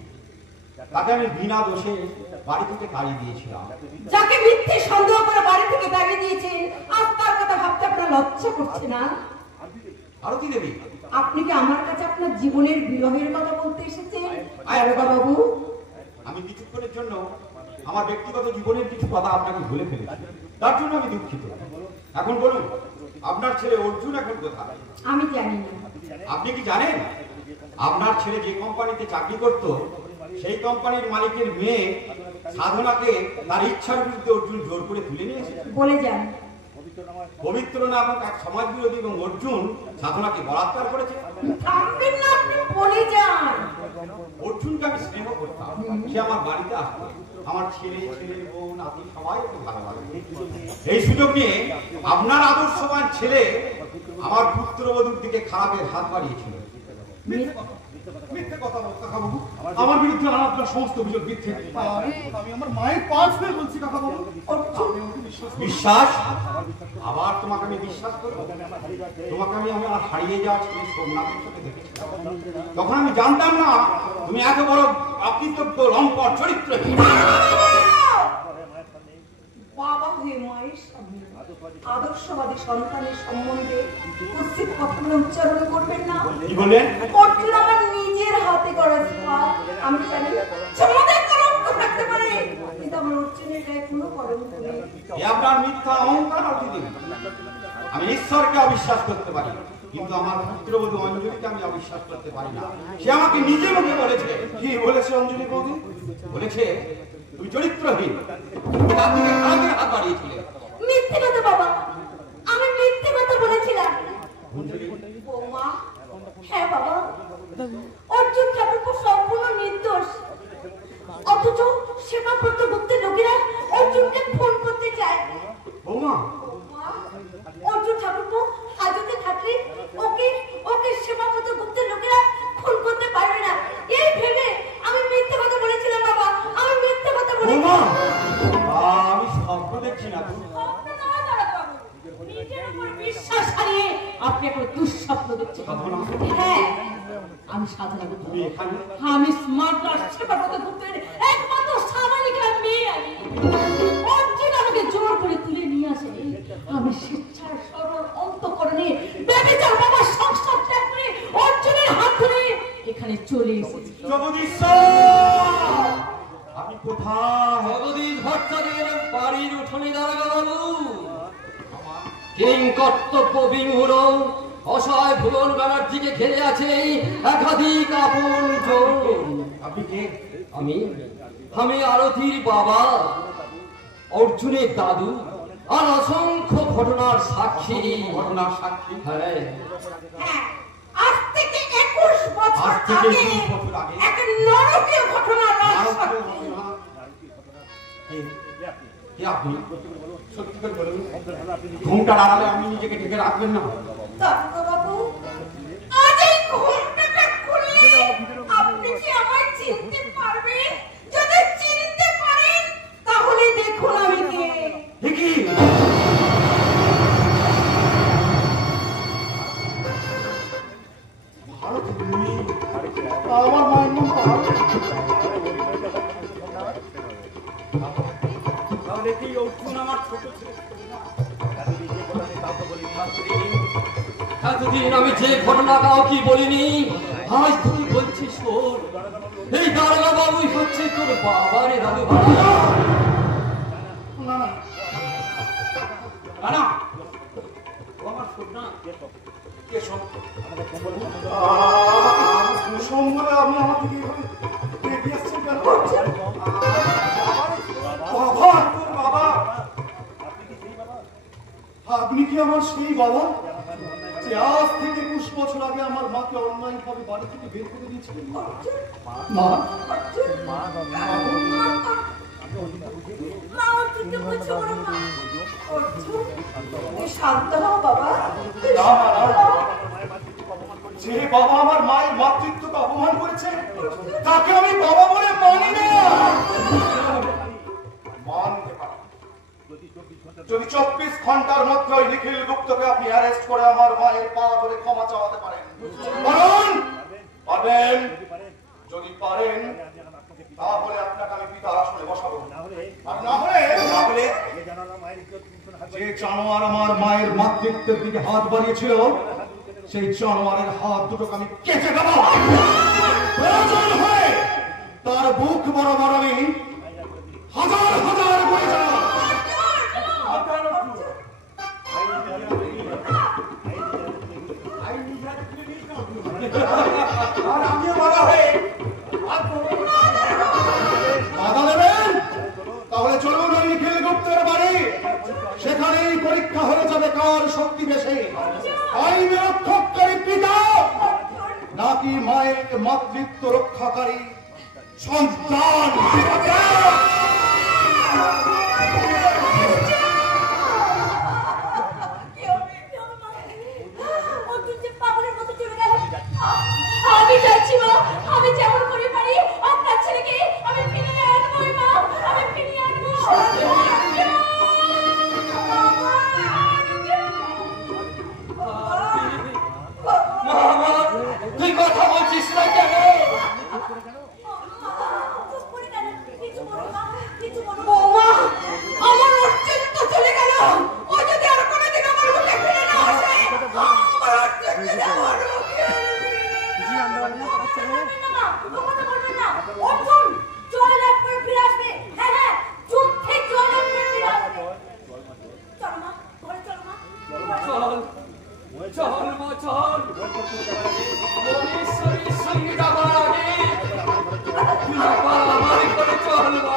তাকে আমি বিনা দোষে বাড়ি থেকে তাড়িয়ে দিয়েছিলাম। যাকে মিথ্যে সন্দেহ করে বাড়ি থেকে তাড়িয়ে দিয়েছেন, আজ তার কথা ভাবতে আপনার লজ্জা করছে না? আরতি দেবী, আপনি কি আমার কাছে আপনার জীবনের বিরহের কথা বলতে এসেছেন দারোগা বাবু? আমি কিছুক্ষণের জন্য আমার ব্যক্তিগত জীবনের কিছু কথা আপনাকে ভুলে ফেলেছি, তার জন্য আমি দুঃখিত। এখন বলুন, আপনার ছেলে অর্জুন এখন কোথায়? আমি জানি না। আপনি কি জানেন আপনার ছেলে যে কোম্পানিতে চাকরি করত, সেই কোম্পানির মালিকের মেয়ে সাধনাকে তার ইচ্ছার বিরুদ্ধে অর্জুন জোর করে তুলে নিয়ে এসেছে? বলে যান। পবিত্র নামক এক সমাজ বিরোধী এবং অর্জুন সাধনাকে বলাৎকার করেছে। থামবেন না, আপনি বলে যান। অর্জুনকে আমি স্নেহ করতাম, সে আমার বাড়িতে আসতো, আমার ছেলে, ছেলের বউ, নাতি সবাই খুব ভালোবাসে। এই সুযোগ নিয়ে আপনার আদর্শবান ছেলে আমার পুত্রবধূর দিকে খারাপের হাত বাড়িয়েছিল। মিথ্যে কথা বলছো কাকাবাবু। আমার বিরুদ্ধে আর আপনার সমস্ত অভিযোগ মিথ্যে। আমি আমার মায়ের পা ছুঁয়ে বলছি কাকাবাবু। বিশ্বাস? আবার তোমাকে আমি বিশ্বাস করবো? তোমাকে আমি আমার হারিয়ে যাওয়া ছেলে সোমনাথের চোখে দেখেছিলাম। তখন আমি জানতাম না তুমি এত বড় অকৃতজ্ঞ লম্পট চরিত্রহীন। বাবা হয়ে মায়ের সামনে আদর্শবাদী সন্তানের সম্বন্ধে কুৎসিত কথাগুলো উচ্চারণ করবেন না। কি বললেন? অর্জুন আমার নিজের হাতে করা ছোঁয়া। আমি জানি সমাজে কলঙ্ক থাকতে পারে, কিন্তু আমার অর্জুনের গায়ে কোনো কলঙ্ক নেই। এ আপনার মিথ্যা অহংকার অর্জিত। আমি ঈশ্বরকে অবিশ্বাস করতে পারি, কিন্তু আমার পুত্রবধূ অঞ্জলিকে আমি অবিশ্বাস করতে পারি না। সে আমাকে নিজে মুখে বলেছে। কি বলেছে অঞ্জলি বৌদি? বলেছে তুই চরিত্রহীন, তুমি রাত্রিকে খারাপের হাত বাড়িয়েছিলে। মিথ্যে কথা বাবা, আমি মিথ্যে কথা বলেছিলাম। বৌমা, হ্যাঁ বাবা, অর্জুন ঠাকুর সম্পূর্ণ নির্দোষ, অথচ সেবাব্রত গুপ্তের লোকেরা অর্জুনকে ফোন করতে চায়। বৌমা, স্বপ্ন দেখছি। হ্যাঁ, আমি সাধনা করতে, আমি স্মার্ট রাষ্ট্রপতির একমাত্র স্বাভাবিকের মেয়ে। আমি অর্জুন আমাকে জোর করে তুলে নিয়ে আসে। আমি স্বেচ্ছায় সরল অন্তঃকরণে বেবিচার বাবার সংসার ত্যাগ করে অর্জুনের হাত ধরে এখানে চলে এসেছি। আমি কোথায়? জগদীশ ভট্টাচার্যের বাড়ির উঠোনে দাঁড়াগা বাবু। কিং কর্তব্য বিমূঢ় অসহায় ভুবন ব্যানার্জিকে ঘিরে আছে একাধিক আপন জন। আপনি কে? আমি আরতির বাবা, অর্জুনের দাদু, আর অসংখ্য ঘটনার সাক্ষী। ঘটনার সাক্ষী? হ্যাঁ, হ্যাঁ, আজ থেকে 21 বছর আজ থেকে আগে 21 বছর আগে এক নরকীয় ঘটনা কে আপনি? সত্যি করে বলুন, ঘুমটার আড়ালে আপনি নিজেকে ঢেকে রাখবেন না? বাবু, আজ এই ঘোমটাটা খুললে আপনি কি আমায় চিনতে পারবেন? যদি চিনতে পারেন তাহলে দেখুন আমি কে। দেখি ভারত, তুমি আমার মায়ের নাম ভারত। তাহলে কি অর্জুন আমার ছোট ছেলে? এতদিন আমি যে ঘটনা কাউকে বলিনি, আজ তুই বলছিস শোন। এই দারোগা বাবুই হচ্ছে তোর বাবার দাদু ভাই। না না, না, ও আমার ছোট না। কে সব? সোমবারে আপনি আমার থেকে এইভাবে রেখে আসছেন কেন? বাবা, তোর বাবা। আপনি কি আমার সেই বাবা যে আজ থেকে 21 বছর আগে আমার মাকে অন্যায় ভাবে বাড়ি থেকে বের করে দিয়েছিলেন? মা, মা, অর্জুন তো বলছো বড় মা। অর্জুন, তুই শান্ত হও বাবা। তুই না, শান্ত না, হও। যে বাবা আমার মায়ের মাতৃত্বকে অপমান করেছে তাকে আমি বাবা বলে মানি না। মানতে পারি যদি 24 ঘন্টার মধ্যে ওই নিখিল গুপ্তকে আপনি অ্যারেস্ট করে আমার মায়ের পা ধরে ক্ষমা চাওয়াতে পারেন। পারবেন? যদি পারেন তাহলে আপনাকে আমি পিতা আসনে বসাবো। আর না হলে যে জানোয়ার আমার মায়ের মাতৃত্বের দিকে হাত বাড়িয়েছিল সেই জানোয়ারের হাত দুটোকে আমি কেটে দেব। প্রয়োজন হয় তার বুক বরাবর আমি হাজার হাজার করে যাব। আর আমিও বাধা হয়ে বাধা দেবেন? তাহলে চলুন ওই নিখিল গুপ্তের বাড়ি। সেখানেই পরীক্ষা হয়ে যাবে কার শক্তি বেশি, আইন রক্ষককারী পিতা নাকি মায়ের মাতৃত্ব রক্ষাকারী সন্তান। অর্জুন যে পাগলের মতো চলে গেল। আমি যাচ্ছি মা, আমি যেমন করে পারি আপনার ছেলেকে আমি ফিরিয়ে আনবো মা, আমি ফিরিয়ে আনবো। তুই কথা বলছিস না কেন? বৌমা, আমার অর্জুন তো চলে গেল। ও যদি আর কোনোদিন আমার মুখে ফিরে না আসে, আমার অর্জুনকে আমার মুখে অর্জুন জয়লাভ করে ফিরে আসবে। হ্যাঁ হ্যাঁ, যুদ্ধে জয়লাভ করে ফিরে আসবে। চলো মা, ঘরে চলো মা। চল চল মা চল। ঈশ্বরের সঙ্গে যাবার আগে তুই একবার আমার করে চল মা।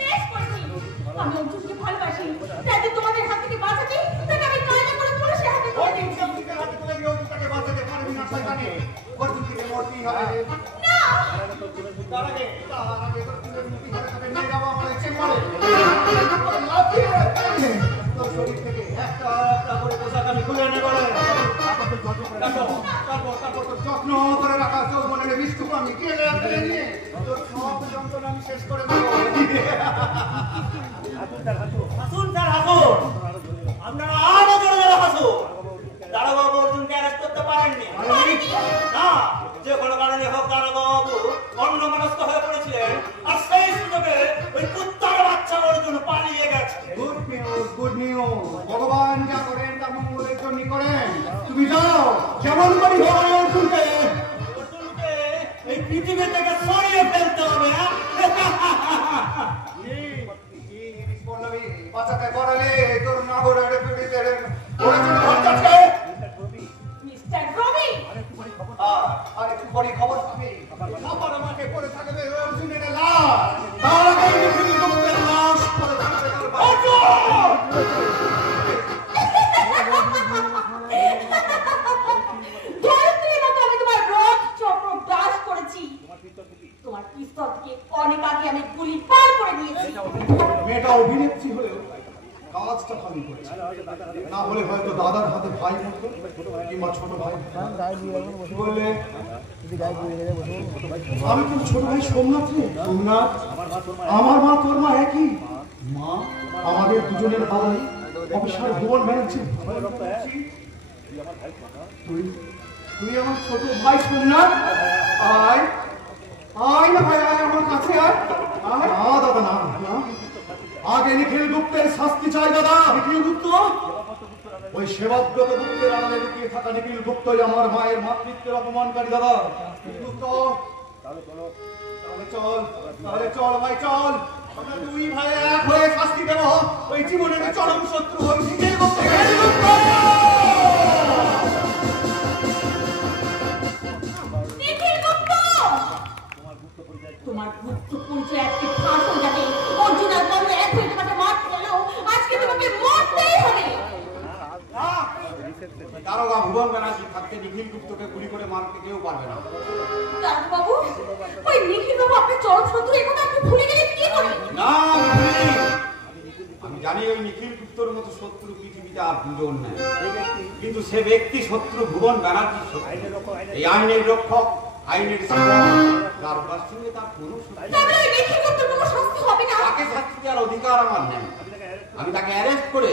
বেশ করেছি, আমি অর্জুনকে ভালোবাসি। তাকে তোমাদের হাত থেকে বাঁচাতে তাকে আমি কায়দা করে পুলিশের হাতে তুলে দিয়েছি। শরীর থেকে একটা একটা করে পোশাক আমি খুলে নেব। তারপর তো যত্ন করে রাখা যৌবনের বিষ্ণু আমি কেলে ফেলে নিয়ে তোর সব যন্ত্রণা আমি শেষ করে দেবো। হাসুন স্যার হাসুন, আপনারা আরো জোরে জোরে হাসুন। দারোগাবু অর্জুনকে অ্যারেস্ট করতে পারেননি না, যে কোনো কারণে হোক দারোগাবু অন্যমনস্ক হয়ে পড়েছিলেন, আর সেই সুযোগে ওই কুত্তার বাচ্চা অর্জুন পালিয়ে গেছে। Good news. ভগবান যা করেন তা মঙ্গলের জন্য করেন। তুমি যাও, যেমন করি হোক অর্জুনকে এই পৃথিবী থেকে সরিয়ে ফেলতে হবে। বাচ্চাকে করালে তোর নাগরের পিড়িতে মিস্টার রবি, আর একটু পরে খবর পাবে আবার আমাকে পড়ে থাকবে অর্জুনের লাশ। তার আগে নিখিল গুপ্তের লাশ পড়ে থাকবে তোর বাচ্চা। ধরিত্রীর মতো আমি তোমার রথ চক্র ব্রাশ করেছি। তোমার পিস্তল থেকে অনেক আগে আমি গুলি পার করে দিয়েছি। মেয়েটা অভিনেত্রী হলেও কাজটা ভালো করেছে, না হলে হয়তো দাদার হাতে ভাই মরতো কিংবা ছোট ভাই। বললে আমি তো ছোট ভাই সোমনাথ রে। সোমনাথ, আমার মা তোর মা একই মা, আমাদের দুজনের বাবাই অফিসার ভুবন ব্যানার্জি। তুই আমার ছোট ভাই সোমনাথ, আয় আয় না ভাই, আয় আমার কাছে আয়। না দাদা না, আগে নিখিল গুপ্তের শাস্তি চাই দাদা। নিখিল গুপ্ত, ওই সেবাব্রত গুপ্তের আড়ালে লুকিয়ে থাকা নিখিল গুপ্তই আমার মায়ের মাতৃত্বের অপমানকারী দাদা। গুপ্ত, তাহলে চল ভাই চল, আমরা দুই ভাই এক হয়ে শাস্তি দেব ওই জীবনের চরম শত্রু ওই নিখিল গুপ্ত। তোমার গুপ্ত পরিচয় আজকে ফাঁস হয়ে যাবে। অর্জুন আর বন্ধু এক হয়ে তোমাকে মারতে এলো, আজকে তোমাকে মরতেই হবে। দারোগা ভুবন ব্যানার্জি থাকতে নিখিল গুপ্তকে গুলি করে মারতে কেউ পারবে না। বাবু, ওই নিখিল বাবু আপনি চরম শত্রু, এখন আপনি ভুলে গেলেন কি করে? না, আমি জানি ওই নিখিল গুপ্তর মতো শত্রু পৃথিবীতে আর দুজন নেই, কিন্তু সে ব্যক্তি শত্রু ভুবন ব্যানার্জি। এই আইনের রক্ষক, আইনের দারোগার সঙ্গে তার কোনো তাকে শাস্তি দেওয়ার অধিকার আমার নেই। আমি তাকে অ্যারেস্ট করে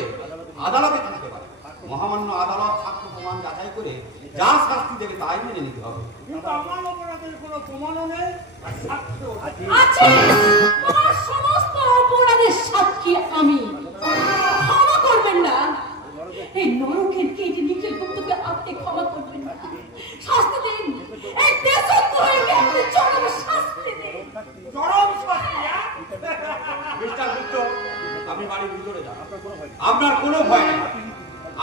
আদালতে থাকতে পারি। মহামান্য আদালত সাক্ষ্য প্রমাণ যাচাই করে যা শাস্তি দেবে তাই মেনে নিতে হবে। কিন্তু আমার অপরাধের কোনো প্রমাণও নেই, সাক্ষ্য আছে। তোমার সমস্ত অপরাধের সাক্ষী আমি। ক্ষমা করবেন না, এই নরকের কেটে নিখিল গুপ্তকে আপনি ক্ষমা করবেন না। শাস্তি দিন, এই দেশদ্রোহীকে আপনি চরম শাস্তি দিন। চরম শাস্তি। মিস্টার গুপ্ত, আপনি বাড়ির ভিতরে যান, আপনার কোনো ভয় নেই,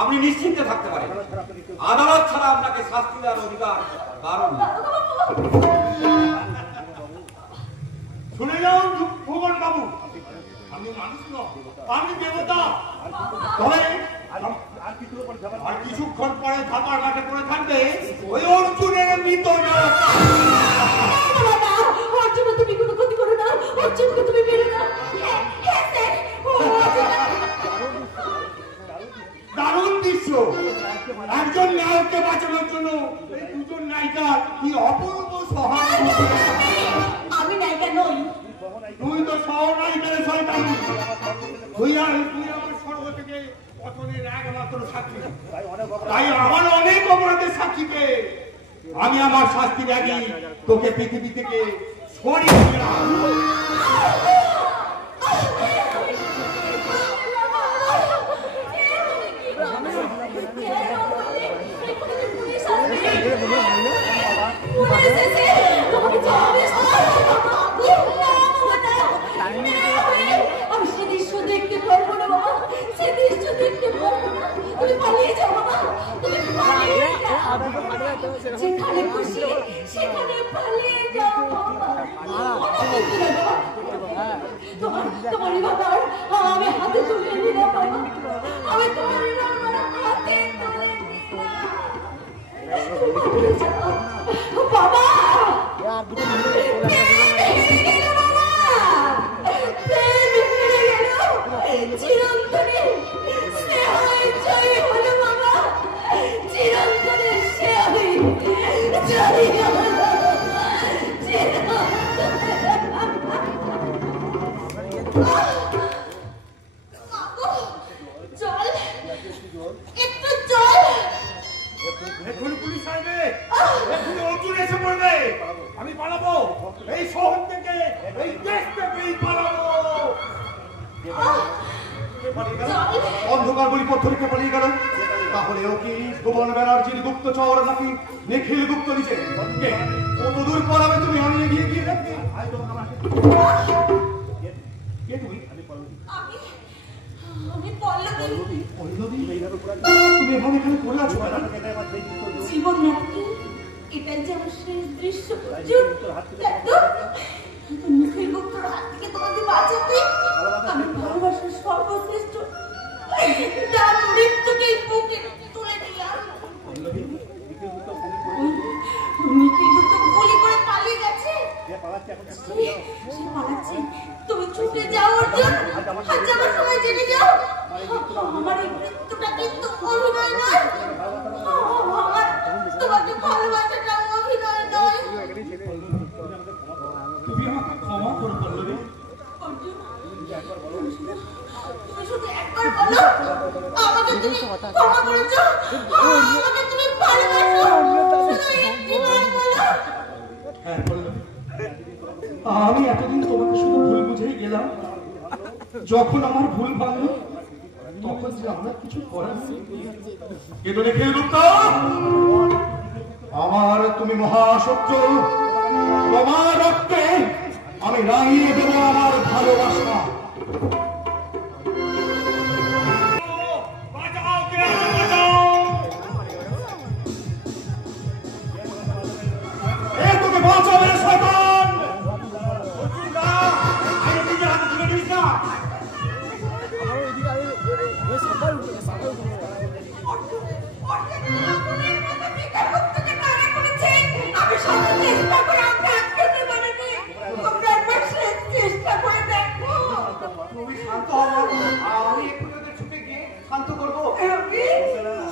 আপনি নিশ্চিন্তে থাকতে পারেন। আদালত ছাড়া আপনাকে শাস্তি দেওয়ার অধিকার কারণ নেই। শুনে যাও ভুবন বাবু, আমি মানুষ নয়, আমি দেবতা। তবে আর কিছুক্ষণ পরে ধাপার ঘাটে পড়ে থাকবে ওই অর্জুনের মৃত। অর্জুন, তুমি কোনো ক্ষতি করো না, অর্জুনকে তুমি মেরো না। দারুণ দৃশ্য, একজন নায়ককে বাঁচানোর জন্য এই দুজন নায়িকা কি অপূর্ব সহানুভূতি। আমি নায়িকা নই, তুই তো সহনায়িকার শয়তান। তুই আমার স্বর্গ থেকে পতনের একমাত্র সাক্ষী, তাই আমার অনেক অপরাধের সাক্ষীকে আমি আমার শাস্তির আগে তোকে পৃথিবী থেকে সরিয়ে দিলাম। আমি সে দৃশ্য দেখতে পারবো না বাবা, সে দৃশ্য দেখতে পারবো না। তুমি পালিয়ে যাও বাবা, তুমি পালিয়ে যাও, যেখানে খুশি সেখানে পালিয়ে যাও বাবা। তোমার ব্যাপার আমি হাতে তুলে নিলাম বাবা, আমি তোমার হাতে তুলে নিলাম বাবা। চিরন্তনী স্নেহ জয় হলো বাবা, চিরন্তনী এই শহর থেকে, এই দেশ থেকেই পালাবো। অন্ধকার বলি পথ থেকে পালিয়ে গেল। তাহলে ও কি ভুবন ব্যানার্জির গুপ্তচর নাকি নিখিল গুপ্ত নিজে? কত দূর পড়াবে তুমি? আমি এগিয়ে গিয়ে দেখবি। কে তুমি? আমি পল্লবী। পল্লবী, তুমি এভাবে এখানে পড়ে আছো কেন? জীবন নাটকে এটাই যে আমার শেষ দৃশ্য। নিখিল গুপ্তর হাত থেকে তোমাকে বাঁচাতে আমি ভালোবাসার সর্বশ্রেষ্ঠ তার মৃত্যুকেই বুকে তুলে নিলাম। নিখিল গুপ্ত গুলি করে পালিয়ে গেছে। সে পালাচ্ছে। তুমি ছুটে যাও অর্জুন, আর যাওয়ার সময় জেনে যাও আমার এই মৃত্যুটা কিন্তু অভিনয় নয়। আমার তোমাকে ভালোবাসাটা অভিনয় নয়। তুমি আমাকে ক্ষমা করো পল্লবী। অর্জুন, তুমি শুধু একবার বলো আমাকে তুমি ক্ষমা করেছো, আমাকে তুমি ভালোবাসো। শুধু একবার বলো। হ্যাঁ পল্লবী, আমি এতদিন তোমাকে শুধু ভুল বুঝেই গেলাম। যখন আমার ভুল ভাঙল তখন যে আমরা কিছু করার নেই। কিন্তু নিখিল গুপ্ত, আমার তুমি মহাশত্রু। তোমার রক্তে আমি রাঙিয়ে দেবো আমার ভালোবাসা। বাঁচাও কে, বাঁচাও। এ তোকে বাঁচাবে শয়তান। অর্জুন দা, আরে নিজের হাতে তুলে নিস না। আমি সব চেষ্টা করে আমাকে আটকাতে পারিনি। তোমরা একবার শেষ চেষ্টা করে দেখো। তুমি শান্ত হও, আমি এক্ষুনি ওদের ছুটে গিয়ে শান্ত করবো।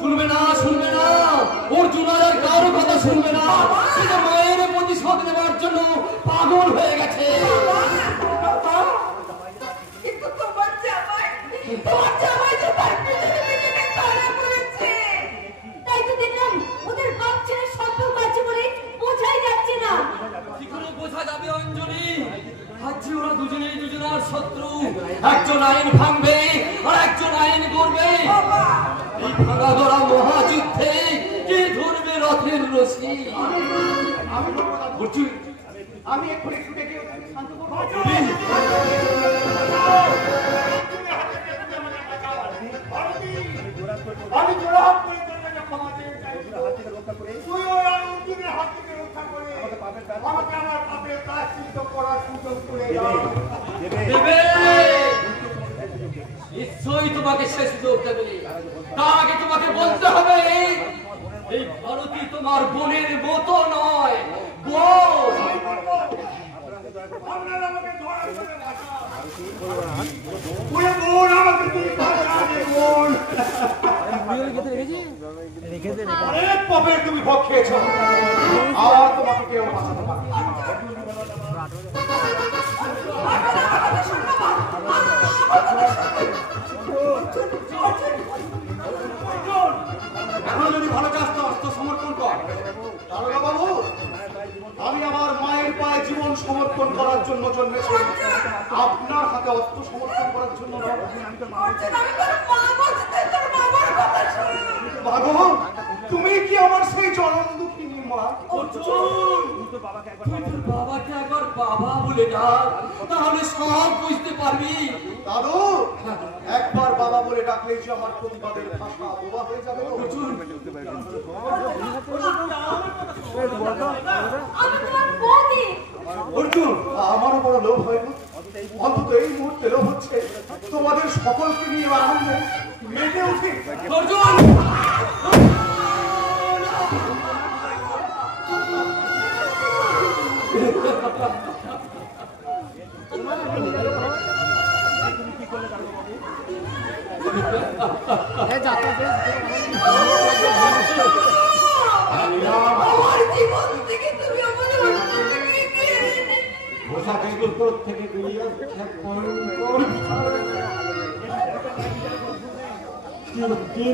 শুনবে না, শুনবে না, অর্জুন আর কারো কথা শুনবে না। সে যে মায়ের প্রতিশোধ নেবার জন্য পাগল হয়ে গেছে। কিন্তু তোমার জামাই যে তার পিছনে পিছনে ধরা পড়েছে। তাই তো দেখলাম ওদের বাপ ছেলে সম্পর্ক আছে বলে বোঝাই যাচ্ছে না। কি করে বোঝা যাবে অঞ্জলি? আজ ওরা দুজনেই দুজনার শত্রু। একজন আইন ভাঙবে আর একজন আইন করবে। এই ভাঙা গড়া মহাযুদ্ধে কে ধরবে রথের রশি? অর্জুন, আমি এক্ষুনি ছুটে গিয়ে ওদেরকে শান্ত করবো। আমি তোরা হাত করে তোর কাছে ক্ষমা চেয়ে চাইছি। তুই ওই অর্জুনের হাত থেকে রক্ষা করে আমাকে আমার পাপের প্রায়শ্চিত্ত করার সুযোগ করে দাও। দেবে, নিশ্চয়ই তোমাকে সে সুযোগ দেবে। তার আগে তোমাকে বলতে হবে এই ভারতী তোমার বোনের মতো নয়, বোন। আপনারা আমাকে ধরা করে বাঁচাও। ওরে বোন, আমাকে তুই বাঁচা দে বোন। অনেক পাপের তুমি ভোগ খেয়েছ, আর তোমাকে কেউ বাঁচাতে পারবে না। এখন যদি ভালো চাস তো অস্ত্র সমর্পণ কর। দারোগা বাবু, আমি আমার মায়ের পায়ে জীবন সমর্পণ করার জন্য জন্মেছি, আপনার হাতে অস্ত্র সমর্পণ করার জন্য নয়। বাবু, তুমি কি আমার সেই জনম দুঃখিনী মা? অর্জুন, তুই তোর বাবাকে একবার বাবা বলে ডাক, তাহলে সব বুঝতে পারবি। দাদু, একবার বাবা বলে ডাকলেই যে আমার প্রতিবাদের ভাষা বোবা হয়ে যাবে। অর্জুন, অর্জুন, আমারও বড় লোভ হয় না। অন্তত এই মুহূর্তে লোভ হচ্ছে তোমাদের সকলকে নিয়ে আনন্দে মেতে উঠি। অর্জুন, আমার জীবন থেকে তুমি আমাদের থেকে বেরিয়ে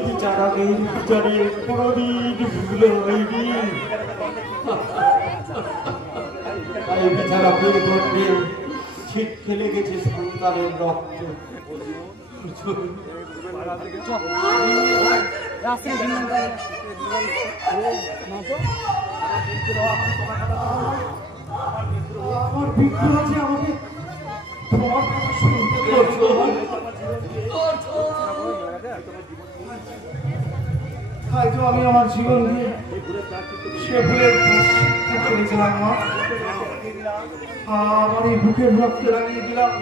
বিচারাকে বিচারে কোনদিন ভুল হয়নি। তাই এই বিছানা পরিবর্তে ছিটকে লেগেছে সন্তানের রক্ত। আমার বিক্রম আছে, আমাকে তোমার কথা শুনতে করছো। তাই তো আমি আমার জীবন দিয়ে সে ভুলের শিক্ষা করেছিলাম মা। আমার এই বুকের রক্তে লাগিয়ে দিলাম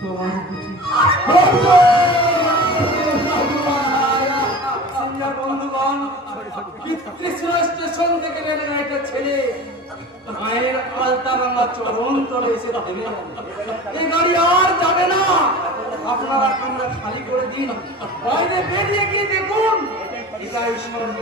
তোমার বন্ধুগণ, কৃষ্ণ স্টেশন থেকে নেমে একটা ছেলে মায়ের আলতা রাঙা চরণ তলে এসে থেমে গেল। এই গাড়ি আর যাবে না, আপনারা কামরা খালি করে দিন, বাইরে বেরিয়ে গিয়ে দেখুন এটা ঈশ্বরের